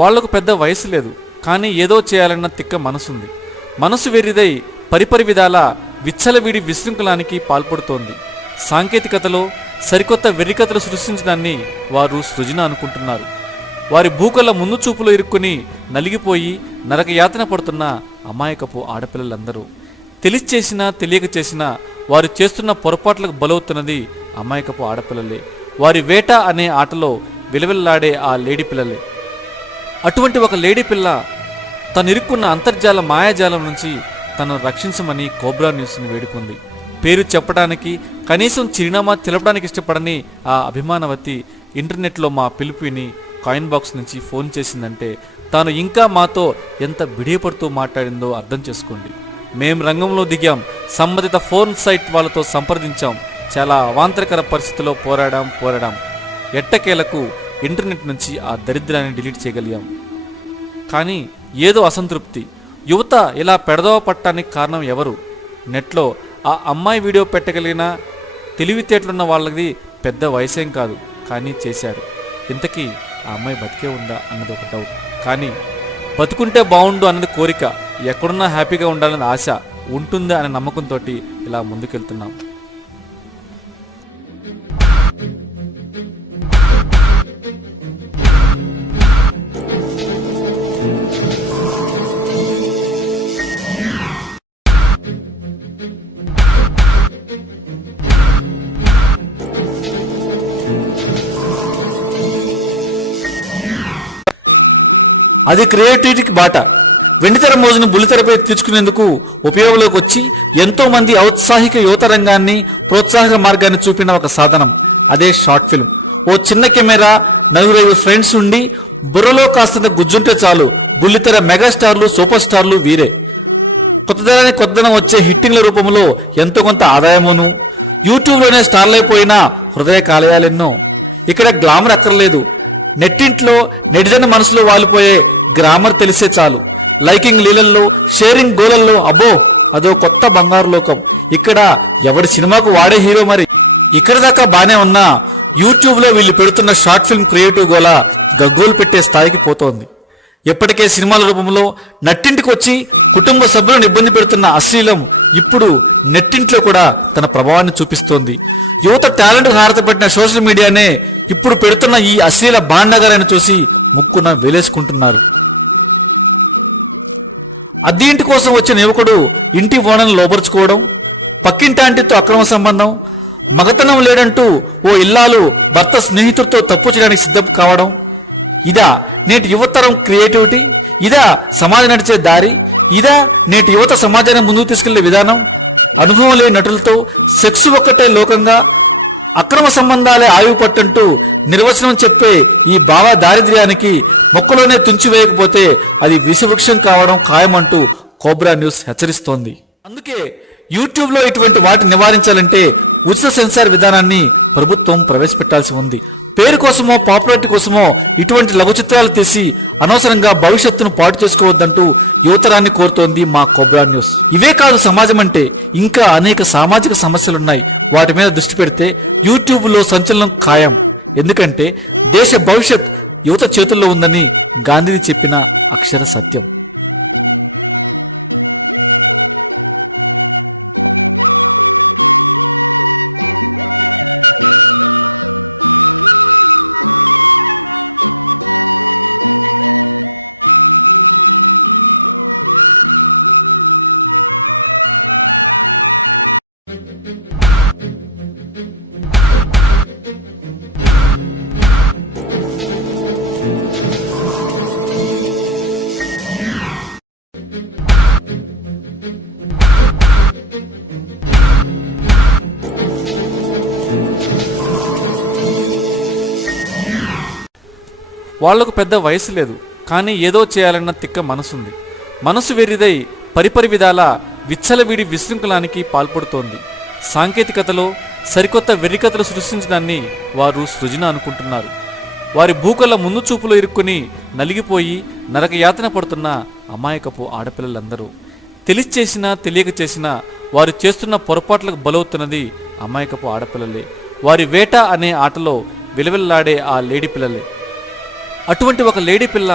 వాళ్లకు పెద్ద వయసు లేదు, కానీ ఏదో చేయాలన్న తిక్క మనసుంది. మనసు వెర్రిదై పరిపరి విధాల విచ్చలవిడి విశృంఖలానికి పాల్పడుతోంది. సాంకేతికతలో సరికొత్త వెర్రికథలు సృష్టించడాన్ని వారు సృజన అనుకుంటున్నారు. వారి భూకల ముందు చూపులో ఇరుక్కుని నలిగిపోయి నరకయాతన పడుతున్న అమాయకపు ఆడపిల్లలందరూ తెలిసిచేసినా తెలియక చేసినా వారు చేస్తున్న పొరపాట్లకు బలవుతున్నది అమాయకపు ఆడపిల్లలే. వారి వేట అనే ఆటలో విలవిల్లాడే ఆ లేడీ పిల్లలే. అటువంటి ఒక లేడీ పిల్ల తను ఇరుక్కున్న అంతర్జాల మాయాజాలం నుంచి తను రక్షించమని కోబ్రా న్యూస్ని వేడుకుంది. పేరు చెప్పడానికి కనీసం చిరునామా తెలపడానికి ఇష్టపడని ఆ అభిమానవతి ఇంటర్నెట్లో మా పిలుపు విని కాయిన్ బాక్స్ నుంచి ఫోన్ చేసిందంటే తాను ఇంకా మాతో ఎంత బిడియపడుతూ మాట్లాడిందో అర్థం చేసుకోండి. మేం రంగంలో దిగాం, సంబంధిత ఫోన్ సైట్ వాళ్ళతో సంప్రదించాం, చాలా అవాంతరకర పరిస్థితిలో పోరాడాం. ఎట్టకేలకు ఇంటర్నెట్ నుంచి ఆ దరిద్రాన్ని డిలీట్ చేయగలిగాం. కానీ ఏదో అసంతృప్తి. యువత ఇలా పెడదవ పట్టడానికి కారణం ఎవరు? నెట్లో ఆ అమ్మాయి వీడియో పెట్టగలిగిన తెలివితేటలున్న వాళ్ళది పెద్ద వయసేం కాదు, కానీ చేశారు. ఇంతకీ ఆ అమ్మాయి బతికే ఉందా అన్నది ఒక డౌట్. కానీ బతుకుంటే బాగుండు అన్నది కోరిక, ఎక్కడున్నా హ్యాపీగా ఉండాలన్న ఆశ ఉంటుందా అనే నమ్మకంతో ఇలా ముందుకెళ్తున్నాం. అది క్రియేటివిటీకి బాట. వెండితెర మోజును బుల్లితెరపై తీర్చుకునేందుకు ఉపయోగంలోకి వచ్చి ఎంతో మంది ఔత్సాహిక యువత రంగాన్ని ప్రోత్సాహక మార్గాన్ని చూపిన ఒక సాధనం అదే షార్ట్ ఫిల్మ్. ఓ చిన్న కెమెరా, 4-5 ఫ్రెండ్స్ ఉండి బుర్రలో కాస్తంత గుజ్జుంటే చాలు బుల్లితెర మెగాస్టార్లు, సూపర్ స్టార్లు వీరే. కొత్తదనం వచ్చే హిట్టింగ్ల రూపంలో ఎంతో కొంత ఆదాయమును, యూట్యూబ్లోనే స్టార్లైపోయిన హృదయ కాలయాలెన్నో. ఇక్కడ గ్లామర్ అక్కర్లేదు, నెట్టింట్లో నెటిజన్ మనసులో వాలిపోయే గ్రామర్ తెలిసే చాలు. లైకింగ్ లీలల్లో, షేరింగ్ గోలల్లో అబ్బో అదో కొత్త బంగారు లోకం. ఇక్కడ ఎవడి సినిమాకు వాడే హీరో. మరి ఇక్కడ దాకా బానే ఉన్నా యూట్యూబ్ లో వీళ్ళు పెడుతున్న షార్ట్ ఫిల్మ్ క్రియేటివ్ గోల గగ్గోలు పెట్టే స్థాయికి పోతోంది. ఎప్పటికే సినిమాల రూపంలో నట్టింటికి వచ్చి కుటుంబ సభ్యులను ఇబ్బంది పెడుతున్న అశ్లీలం ఇప్పుడు నెట్టింట్లో కూడా తన ప్రభావాన్ని చూపిస్తోంది. యువత టాలెంట్ హారతపెట్టిన సోషల్ మీడియానే ఇప్పుడు పెడుతున్న ఈ అశ్లీల బాండగారని చూసి ముక్కున వేలేసుకుంటున్నారు. అద్దె ఇంటి కోసం వచ్చిన యువకుడు ఇంటి ఓనర్ను లోపరుచుకోవడం, పక్కింటాంటితో అక్రమ సంబంధం, మగతనం లేడంటూ ఓ ఇల్లాలు భర్త స్నేహితుడితో తప్పు చేయడానికి సిద్ధం కావడం, ఇదా నేటి యువతరం క్రియేటివిటీ? ఇదా సమాజం నడిచే దారి? ఇదా నేటి యువత సమాజాన్ని ముందుకు తీసుకెళ్లే విధానం? అనుభవం లేని నటులతో సెక్స్ ఒక్కటే లోకంగా, అక్రమ సంబంధాలే ఆయువు పట్టంటూ నిర్వచనం చెప్పే ఈ భావ దారిద్ర్యానికి మొక్కలోనే తుంచివేయకపోతే అది విషవృక్షం కావడం ఖాయమంటూ కోబ్రా న్యూస్ హెచ్చరిస్తోంది. అందుకే యూట్యూబ్లో ఇటువంటి వాటిని నివారించాలంటే ఉచిత సెన్సార్ విధానాన్ని ప్రభుత్వం ప్రవేశపెట్టాల్సి ఉంది. పేరు కోసమో పాపులారిటీ కోసమో ఇటువంటి లఘు చిత్రాలు తీసి అనవసరంగా భవిష్యత్తును పాటు చేసుకోవద్దంటూ యువతరాన్ని కోరుతోంది మా కోబ్రా న్యూస్. ఇవే కాదు సమాజం అంటే, ఇంకా అనేక సామాజిక సమస్యలున్నాయి. వాటి మీద దృష్టి పెడితే యూట్యూబ్ లో సంచలనం ఖాయం. ఎందుకంటే దేశ భవిష్యత్ యువత చేతుల్లో ఉందని గాంధీజీ చెప్పిన అక్షర సత్యం. వాళ్లకు పెద్ద వయసు లేదు, కానీ ఏదో చేయాలన్న తిక్క మనసుంది. మనసు వెర్రిదై పరిపరి విధాల విచ్చలవిడి విశృంఖలానికి పాల్పడుతోంది. సాంకేతికతలో సరికొత్త వెర్రికథలు సృష్టించడాన్ని వారు సృజన అనుకుంటున్నారు. వారి భూకళ్ళ ముందు చూపులో ఇరుక్కుని నలిగిపోయి నరకయాతన పడుతున్న అమాయకపు ఆడపిల్లలందరూ తెలిసి చేసినా తెలియక చేసినా వారు చేస్తున్న పొరపాట్లకు బలవుతున్నది అమాయకపు ఆడపిల్లలే. వారి వేట అనే ఆటలో విలవిల్లాడే ఆ లేడీ పిల్లలే. అటువంటి ఒక లేడీ పిల్ల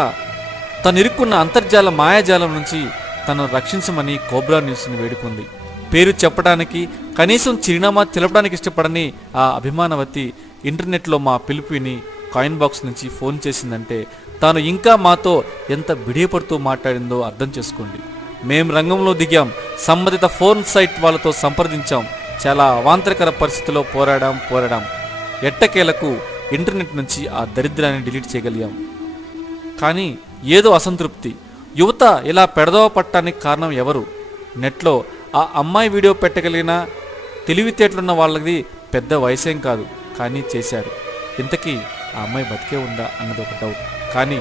తను ఇరుక్కున్న అంతర్జాల మాయాజాలం నుంచి తనను రక్షించమని కోబ్రా న్యూస్ని వేడుకుంది. పేరు చెప్పడానికి, కనీసం చిరునామా తెలపడానికి ఇష్టపడని ఆ అభిమానవతి ఇంటర్నెట్లో మా పిలుపు విని కాయిన్ బాక్స్ నుంచి ఫోన్ చేసిందంటే తాను ఇంకా మాతో ఎంత బిడియపడుతూ మాట్లాడిందో అర్థం చేసుకోండి. మేం రంగంలో దిగాం, సంబంధిత ఫోన్ సైట్ వాళ్ళతో సంప్రదించాం, చాలా అవాంతరకర పరిస్థితిలో పోరాడాం. ఎట్టకేలకు ఇంటర్నెట్ నుంచి ఆ దరిద్రాన్ని డిలీట్ చేయగలిగాం. కానీ ఏదో అసంతృప్తి. యువత ఇలా పెడదవ పట్టడానికి కారణం ఎవరు? నెట్లో ఆ అమ్మాయి వీడియో పెట్టగలిగిన తెలివితేటలున్న వాళ్ళది పెద్ద వయసేం కాదు, కానీ చేశారు. ఇంతకీ ఆ అమ్మాయి బతికే ఉందా అన్నది ఒక డౌట్. కానీ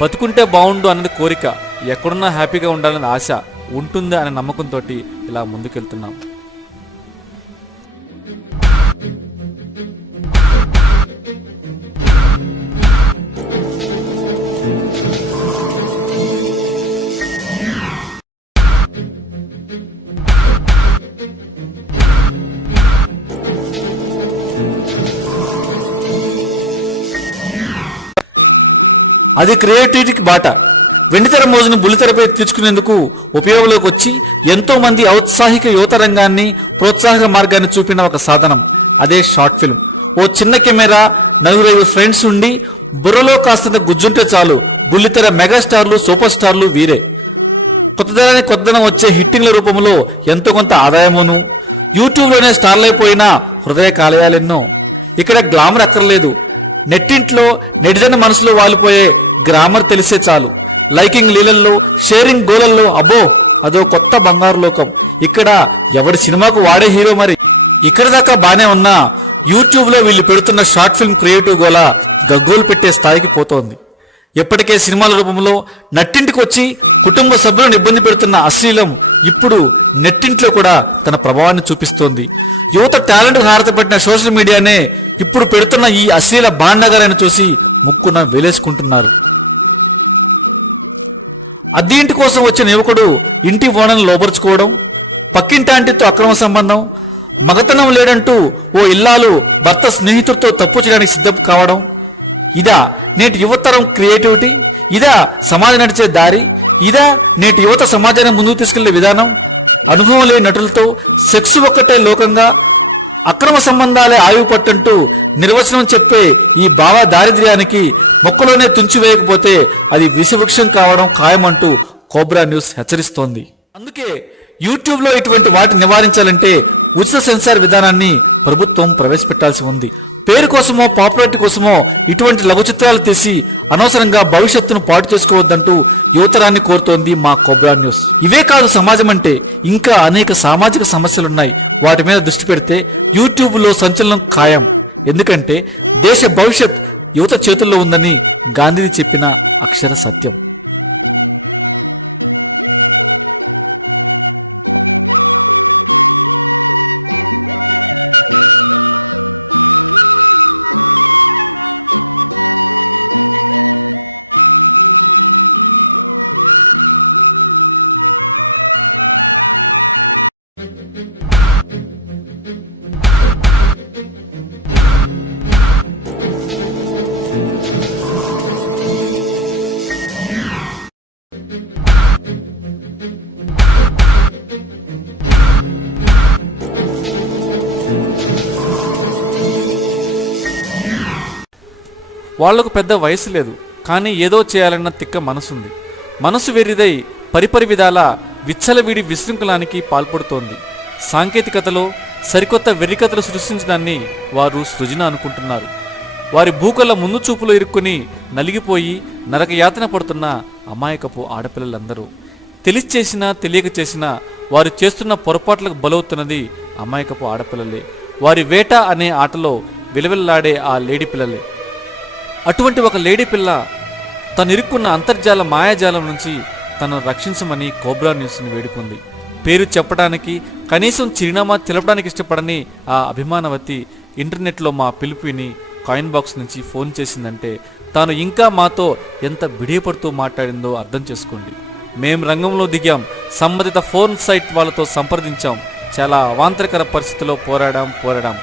బతుకుంటే బాగుండు అన్నది కోరిక, ఎక్కడున్నా హ్యాపీగా ఉండాలన్న ఆశ ఉంటుందా అనే నమ్మకంతో ఇలా ముందుకెళ్తున్నాం. అది క్రియేటివిటీకి బాట. వెండితెర మోజును బుల్లితెరపై తీర్చుకునేందుకు ఉపయోగంలోకి వచ్చి ఎంతో మంది ఔత్సాహిక యువత రంగాన్ని ప్రోత్సాహక మార్గాన్ని చూపిన ఒక సాధనం అదే షార్ట్ ఫిల్మ్. ఓ చిన్న కెమెరా, నలుగురైదు ఫ్రెండ్స్ ఉండి బుర్రలో కాస్తంత గుజ్జుంటే చాలు బుల్లితెర మెగాస్టార్లు, సూపర్ స్టార్లు వీరే. కొత్తదనానికి కొత్తదనం వచ్చే హిట్టింగ్ల రూపంలో ఎంతో కొంత ఆదాయమును, యూట్యూబ్లోనే స్టార్లైపోయిన హృదయ కాలేయాలెన్నో. ఇక్కడ గ్లామర్ అక్కర్లేదు. నెట్టింట్లో నెటిజన్ మనసులో వాలిపోయే గ్రామర్ తెలిసే చాలు. లైకింగ్ లీలల్లో, షేరింగ్ గోలల్లో అబ్బో అదో కొత్త బంగారు లోకం. ఇక్కడ ఎవడి సినిమాకు వాడే హీరో మరి. ఇక్కడ దాకా బానే ఉన్నా యూట్యూబ్లో వీళ్ళు పెడుతున్న షార్ట్ ఫిల్మ్ క్రియేటివ్ గోల గగ్గోలు పెట్టే స్థాయికి పోతోంది. ఎప్పటికే సినిమాల రూపంలో నట్టింటికి వచ్చి కుటుంబ సభ్యులను ఇబ్బంది పెడుతున్న అశ్లీలం ఇప్పుడు నెట్టింట్లో కూడా తన ప్రభావాన్ని చూపిస్తోంది. యువత టాలెంట్ హారతపట్టిన సోషల్ మీడియానే ఇప్పుడు పెడుతున్న ఈ అశ్లీల బాండగారని చూసి ముక్కున వేలేసుకుంటున్నారు. అద్దె ఇంటి కోసం వచ్చిన యువకుడు ఇంటి ఓనర్ను లోపరుచుకోవడం, పక్కింటి ఆంటీతో అక్రమ సంబంధం, మగతనం లేడంటూ ఓ ఇల్లాలు భర్త స్నేహితుడితో తప్పు చేయడానికి సిద్ధం కావడం, ఇదా నేటి యువతరం క్రియేటివిటీ? ఇదా సమాజం నడిచే దారి? ఇదా నేటి యువత సమాజాన్ని ముందుకు తీసుకెళ్లే విధానం? అనుభవం లేని నటులతో సెక్స్ ఒక్కటే లోకంగా, అక్రమ సంబంధాలే ఆయువు పట్టంటూ నిర్వచనం చెప్పే ఈ భావ దారిద్ర్యానికి మొక్కలోనే తుంచివేయకపోతే అది విషవృక్షం కావడం ఖాయమంటూ కోబ్రా న్యూస్ హెచ్చరిస్తోంది. అందుకే యూట్యూబ్లో ఇటువంటి వాటిని నివారించాలంటే ఉచిత సెన్సార్ విధానాన్ని ప్రభుత్వం ప్రవేశపెట్టాల్సి ఉంది. పేరు కోసమో పాపులారిటీ కోసమో ఇటువంటి లఘు చిత్రాలు తీసి అనవసరంగా భవిష్యత్తును పాటు చేసుకోవద్దంటూ యువతరాన్ని కోరుతోంది మా కోబ్రా న్యూస్. ఇవే కాదు సమాజం అంటే, ఇంకా అనేక సామాజిక సమస్యలున్నాయి. వాటి మీద దృష్టి పెడితే యూట్యూబ్లో సంచలనం ఖాయం. ఎందుకంటే దేశ భవిష్యత్ యువత చేతుల్లో ఉందని గాంధీజీ చెప్పిన అక్షర సత్యం. వాళ్లకు పెద్ద వయసు లేదు, కానీ ఏదో చేయాలన్న తిక్క మనసుంది. మనసు వెర్రిదై పరిపరి విధాల విచ్చలవిడి విశృంఖలానికి పాల్పడుతోంది. సాంకేతికతలో సరికొత్త వెర్రికథలు సృష్టించడాన్ని వారు సృజన అనుకుంటున్నారు. వారి భూకళ్ళ ముందు చూపులో ఇరుక్కుని నలిగిపోయి నరకయాతన పడుతున్న అమాయకపు ఆడపిల్లలందరూ తెలిసి చేసినా తెలియక చేసినా వారు చేస్తున్న పొరపాట్లకు బలవుతున్నది అమాయకపు ఆడపిల్లలే. వారి వేట అనే ఆటలో విలవిల్లాడే ఆ లేడీ పిల్లలే. అటువంటి ఒక లేడీ పిల్ల తను ఇరుక్కున్న అంతర్జాల మాయాజాలం నుంచి తనను రక్షించమని కోబ్రా న్యూస్ని వేడుకుంది. పేరు చెప్పడానికి, కనీసం చిరునామా తెలపడానికి ఇష్టపడని ఆ అభిమానవతి ఇంటర్నెట్లో మా పిలుపు విని కాయిన్ బాక్స్ నుంచి ఫోన్ చేసిందంటే తాను ఇంకా మాతో ఎంత బిడియపడుతూ మాట్లాడిందో అర్థం చేసుకోండి. మేం రంగంలో దిగాం, సంబంధిత ఫోన్ సైట్ వాళ్ళతో సంప్రదించాం, చాలా అవాంతరకర పరిస్థితిలో పోరాడాం.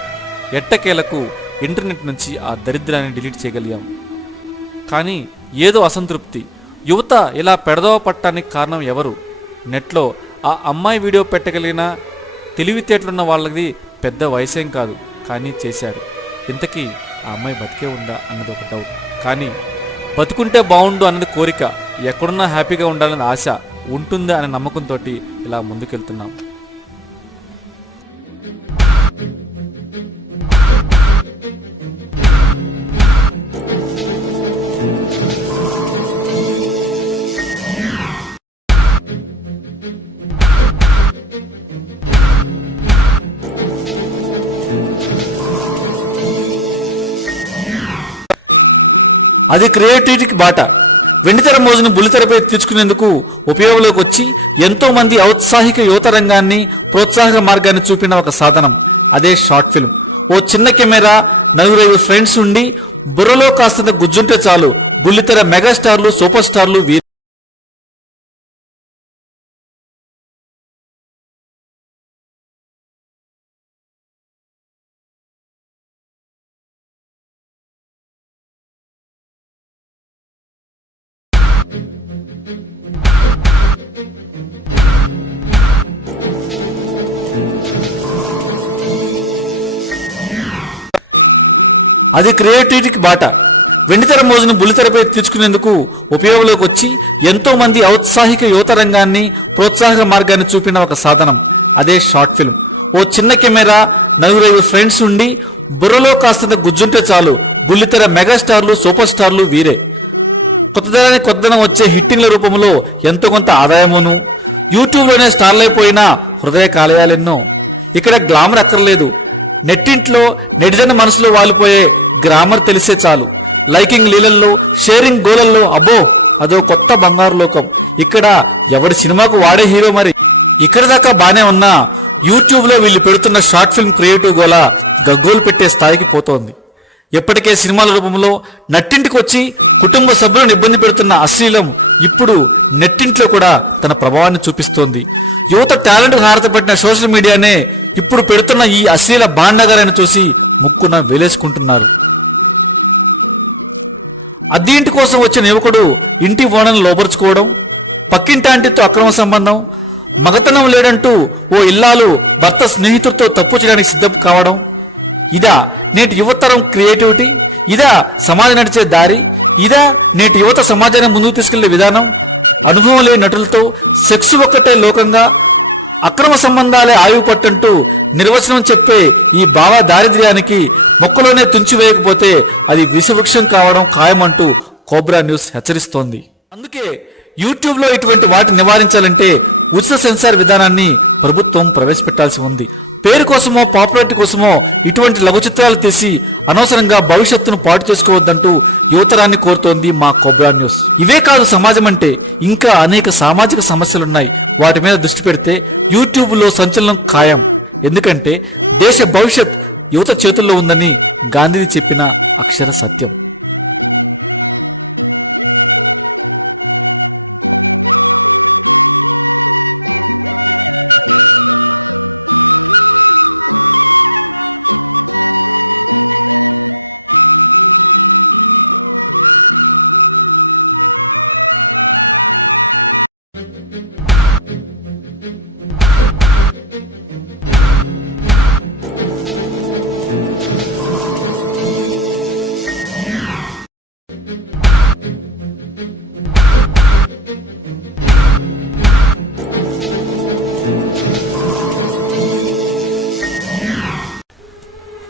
ఎట్టకేలకు ఇంటర్నెట్ నుంచి ఆ దరిద్రాన్ని డిలీట్ చేయగలిగాం. కానీ ఏదో అసంతృప్తి. యువత ఇలా పెడదవ పట్టడానికి కారణం ఎవరు? నెట్లో ఆ అమ్మాయి వీడియో పెట్టగలిగిన తెలివితేటలున్న వాళ్ళది పెద్ద వయసేం కాదు, కానీ చేశారు. ఇంతకీ ఆ అమ్మాయి బతికే ఉందా అన్నది ఒక డౌట్. కానీ బతుకుంటే బాగుండు అన్నది కోరిక, ఎక్కడున్నా హ్యాపీగా ఉండాలని ఆశ ఉంటుందా అనే నమ్మకంతో ఇలా ముందుకెళ్తున్నాం. అది క్రియేటివిటీకి బాట. వెండితెర మోజును బుల్లితెరపై తీర్చుకునేందుకు ఉపయోగంలోకి వచ్చి ఎంతో మంది ఔత్సాహిక యువత రంగాన్ని ప్రోత్సాహక మార్గాన్ని చూపిన ఒక సాధనం అదే షార్ట్ ఫిల్మ్. ఓ చిన్న కెమెరా, నలుగురైదు ఫ్రెండ్స్ ఉండి బుర్రలో కాస్తంత గుజ్జుంటే చాలు బుల్లితెర మెగాస్టార్లు, సూపర్ స్టార్లు వీరే. అది క్రియేటివిటీకి బాట. వెండితెర మోజును బుల్లితెరపై తీర్చుకునేందుకు ఉపయోగంలోకి వచ్చి ఎంతో మంది ఔత్సాహిక యువత రంగాన్ని ప్రోత్సాహక మార్గాన్ని చూపిన ఒక సాధనం అదే షార్ట్ ఫిల్మ్. ఓ చిన్న కెమెరా, 4-5 ఫ్రెండ్స్ ఉండి బుర్రలో కాస్తంత గుజ్జుంటే చాలు బుల్లితెర మెగాస్టార్లు, సూపర్ స్టార్లు వీరే. కొత్తదనానికి కొత్తదనం వచ్చే హిట్టింగ్ల రూపంలో ఎంతో కొంత ఆదాయమును, యూట్యూబ్లోనే స్టార్లైపోయిన హృదయ కాలేయాలెన్నో. ఇక్కడ గ్లామర్ అక్కర్లేదు, నెట్టింట్లో నెటిజన్ మనసులో వాలిపోయే గ్రామర్ తెలిసే చాలు. లైకింగ్ లీలల్లో, షేరింగ్ గోలల్లో అబ్బో అదో కొత్త బంగారు లోకం. ఇక్కడ ఎవడి సినిమాకు వాడే హీరో. మరి ఇక్కడ దాకా బానే ఉన్నా యూట్యూబ్లో వీళ్ళు పెడుతున్న షార్ట్ ఫిల్మ్ క్రియేటివ్ గోల గగ్గోలు పెట్టే స్థాయికి పోతోంది. ఎప్పటికే సినిమాల రూపంలో నట్టింటికి వచ్చి కుటుంబ సభ్యులను ఇబ్బంది పెడుతున్న అశ్లీలం ఇప్పుడు నెట్టింట్లో కూడా తన ప్రభావాన్ని చూపిస్తోంది. యువత టాలెంట్ హారతపెట్టిన సోషల్ మీడియానే ఇప్పుడు పెడుతున్న ఈ అశ్లీల బాండగారని చూసి ముక్కున వేలేసుకుంటున్నారు. అద్దె ఇంటి కోసం వచ్చిన యువకుడు ఇంటి ఓనర్ను లోపరుచుకోవడం, పక్కింటాంటితో అక్రమ సంబంధం, మగతనం లేడంటూ ఓ ఇల్లాలు భర్త స్నేహితుడితో తప్పు చేయడానికి సిద్ధం కావడం, ఇదా నేటి యువతరం క్రియేటివిటీ? ఇదా సమాజం నడిచే దారి? ఇదా నేటి యువత సమాజాన్ని ముందుకు తీసుకెళ్లే విధానం? అనుభవం లేని నటులతో సెక్స్ ఒక్కటే లోకంగా, అక్రమ సంబంధాలే ఆయువు పట్టంటూ నిర్వచనం చెప్పే ఈ భావ దారిద్ర్యానికి మొక్కలోనే తుంచివేయకపోతే అది విషవృక్షం కావడం ఖాయమంటూ కోబ్రా న్యూస్ హెచ్చరిస్తోంది. అందుకే యూట్యూబ్లో ఇటువంటి వాటిని నివారించాలంటే ఉచిత సెన్సార్ విధానాన్ని ప్రభుత్వం ప్రవేశపెట్టాల్సి ఉంది. పేరు కోసమో పాపులారిటీ కోసమో ఇటువంటి లఘు చిత్రాలు తీసి అనవసరంగా భవిష్యత్తును పాటు చేసుకోవద్దంటూ యువతరాన్ని కోరుతోంది మా కోబ్రా న్యూస్. ఇవే కాదు సమాజం అంటే, ఇంకా అనేక సామాజిక సమస్యలున్నాయి. వాటి మీద దృష్టి పెడితే యూట్యూబ్లో సంచలనం ఖాయం. ఎందుకంటే దేశ భవిష్యత్ యువత చేతుల్లో ఉందని గాంధీజీ చెప్పిన అక్షర సత్యం.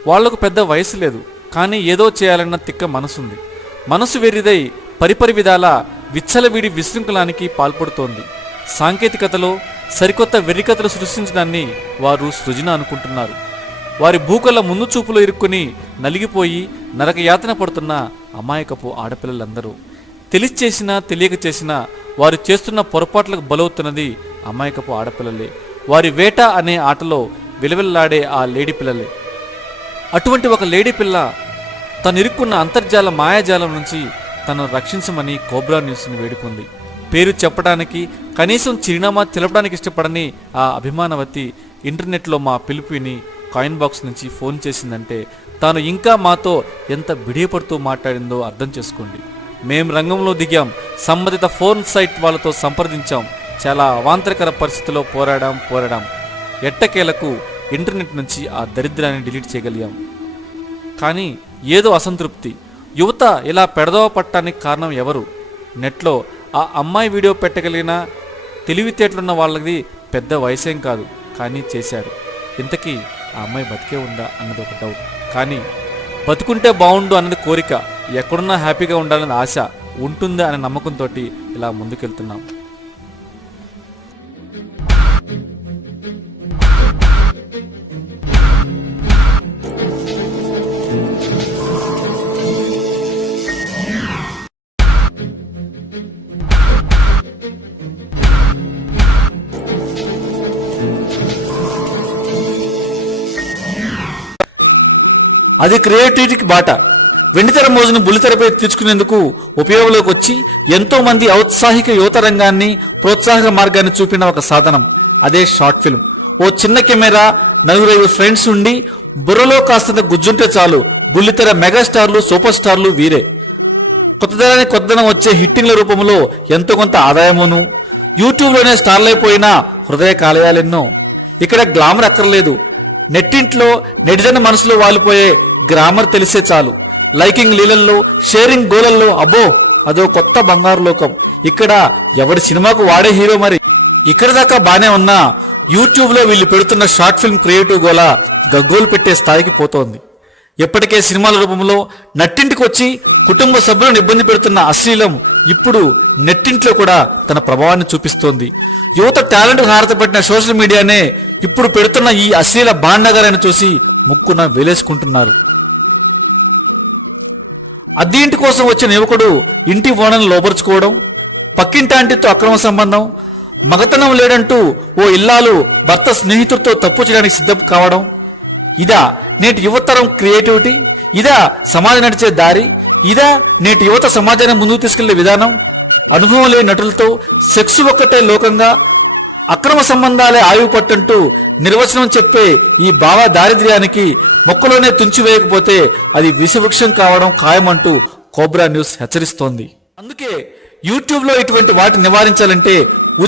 వాళ్లకు పెద్ద వయసు లేదు, కానీ ఏదో చేయాలన్న తిక్క మనసుంది. మనసు వెర్రిదై పరిపరి విధాల విచ్చలవిడి విశృంఖలానికి పాల్పడుతోంది. సాంకేతికతలో సరికొత్త వెర్రికథలు సృష్టించడాన్ని వారు సృజన అనుకుంటున్నారు. వారి భూకళ్ళ ముందు చూపులో ఇరుక్కుని నలిగిపోయి నరకయాతన పడుతున్న అమాయకపు ఆడపిల్లలందరూ తెలిసి చేసినా తెలియక చేసినా వారు చేస్తున్న పొరపాట్లకు బలవుతున్నది అమాయకపు ఆడపిల్లలే. వారి వేట అనే ఆటలో విలవిల్లాడే ఆ లేడీ పిల్లలే. అటువంటి ఒక లేడీ పిల్ల తను ఇరుక్కున్న అంతర్జాల మాయాజాలం నుంచి తనను రక్షించమని కోబ్రా న్యూస్ని వేడుకుంది. పేరు చెప్పడానికి, కనీసం చిరునామా తెలపడానికి ఇష్టపడని ఆ అభిమానవతి ఇంటర్నెట్లో మా పిలుపు విని కాయిన్ బాక్స్ నుంచి ఫోన్ చేసిందంటే తాను ఇంకా మాతో ఎంత బిడియపడుతూ మాట్లాడిందో అర్థం చేసుకోండి. మేం రంగంలో దిగాం, సంబంధిత ఫోన్ సైట్ వాళ్ళతో సంప్రదించాం, చాలా అవాంతరకర పరిస్థితిలో పోరాడాం. ఎట్టకేలకు ఇంటర్నెట్ నుంచి ఆ దరిద్రాన్ని డిలీట్ చేయగలిగాం. కానీ ఏదో అసంతృప్తి. యువత ఇలా పెడదవ పట్టడానికి కారణం ఎవరు? నెట్లో ఆ అమ్మాయి వీడియో పెట్టగలిగిన తెలివితేటలున్న వాళ్ళది పెద్ద వయసేం కాదు, కానీ చేశారు. ఇంతకీ ఆ అమ్మాయి బతికే ఉందా అన్నది ఒక డౌట్. కానీ బతుకుంటే బాగుండు అన్నది కోరిక, ఎక్కడున్నా హ్యాపీగా ఉండాలన్నది ఆశ, ఉంటుందా అనే నమ్మకంతో ఇలా ముందుకెళ్తున్నాం. అది క్రియేటివిటీకి బాట. వెండితెర మోజును బుల్లితెరపై తీర్చుకునేందుకు ఉపయోగంలోకి వచ్చి ఎంతో మంది ఔత్సాహిక యువత రంగాన్ని ప్రోత్సాహక మార్గాన్ని చూపిన ఒక సాధనం అదే షార్ట్ ఫిల్మ్. ఓ చిన్న కెమెరా, 4-5 ఫ్రెండ్స్ ఉండి బుర్రలో కాస్తంత గుజ్జుంటే చాలు బుల్లితెర మెగాస్టార్లు, సూపర్ స్టార్లు వీరే. కొత్తదనానికి కొత్తదనం వచ్చే హిట్టింగ్ల రూపంలో ఎంతో కొంత ఆదాయమును, యూట్యూబ్లోనే స్టార్లైపోయిన హృదయ కాలేయాలెన్నో. ఇక్కడ గ్లామర్ అక్కర్లేదు, నెట్టింట్లో నెటిజన్ మనసులో వాలిపోయే గ్రామర్ తెలిసే చాలు. లైకింగ్ లీలల్లో, షేరింగ్ గోలల్లో అబ్బో అదో కొత్త బంగారు లోకం. ఇక్కడ ఎవడి సినిమాకు వాడే హీరో మరి. ఇక్కడ దాకా బానే ఉన్నా యూట్యూబ్ లో వీళ్ళు పెడుతున్న షార్ట్ ఫిల్మ్ క్రియేటివ్ గోల గగ్గోలు పెట్టే స్థాయికి పోతోంది. ఎప్పటికే సినిమాల రూపంలో నట్టింటికి వచ్చి కుటుంబ సభ్యులను ఇబ్బంది పెడుతున్న అశ్లీలం ఇప్పుడు నెట్టింట్లో కూడా తన ప్రభావాన్ని చూపిస్తోంది. యువత టాలెంట్ హారతపట్టిన సోషల్ మీడియానే ఇప్పుడు పెడుతున్న ఈ అశ్లీల బాండగారని చూసి ముక్కున వేలేసుకుంటున్నారు. అద్దె ఇంటి కోసం వచ్చిన యువకుడు ఇంటి ఓనర్ను లోపరుచుకోవడం, పక్కింటాంటితో అక్రమ సంబంధం, మగతనం లేడంటూ ఓ ఇల్లాలు భర్త స్నేహితుడితో తప్పు చేయడానికి సిద్ధం కావడం, ఇదా నేటి యువతరం క్రియేటివిటీ? ఇదా సమాజం నడిచే దారి? ఇదా నేటి యువత సమాజాన్ని ముందుకు తీసుకెళ్లే విధానం? అనుభవం లేని నటులతో సెక్స్ ఒక్కటే లోకంగా, అక్రమ సంబంధాలే ఆయువు పట్టంటూ నిర్వచనం చెప్పే ఈ భావ దారిద్ర్యానికి మొక్కలోనే తుంచివేయకపోతే అది విషవృక్షం కావడం ఖాయమంటూ కోబ్రా న్యూస్ హెచ్చరిస్తోంది. అందుకే యూట్యూబ్ లో ఇటువంటి వాటిని నివారించాలంటే ఉచిత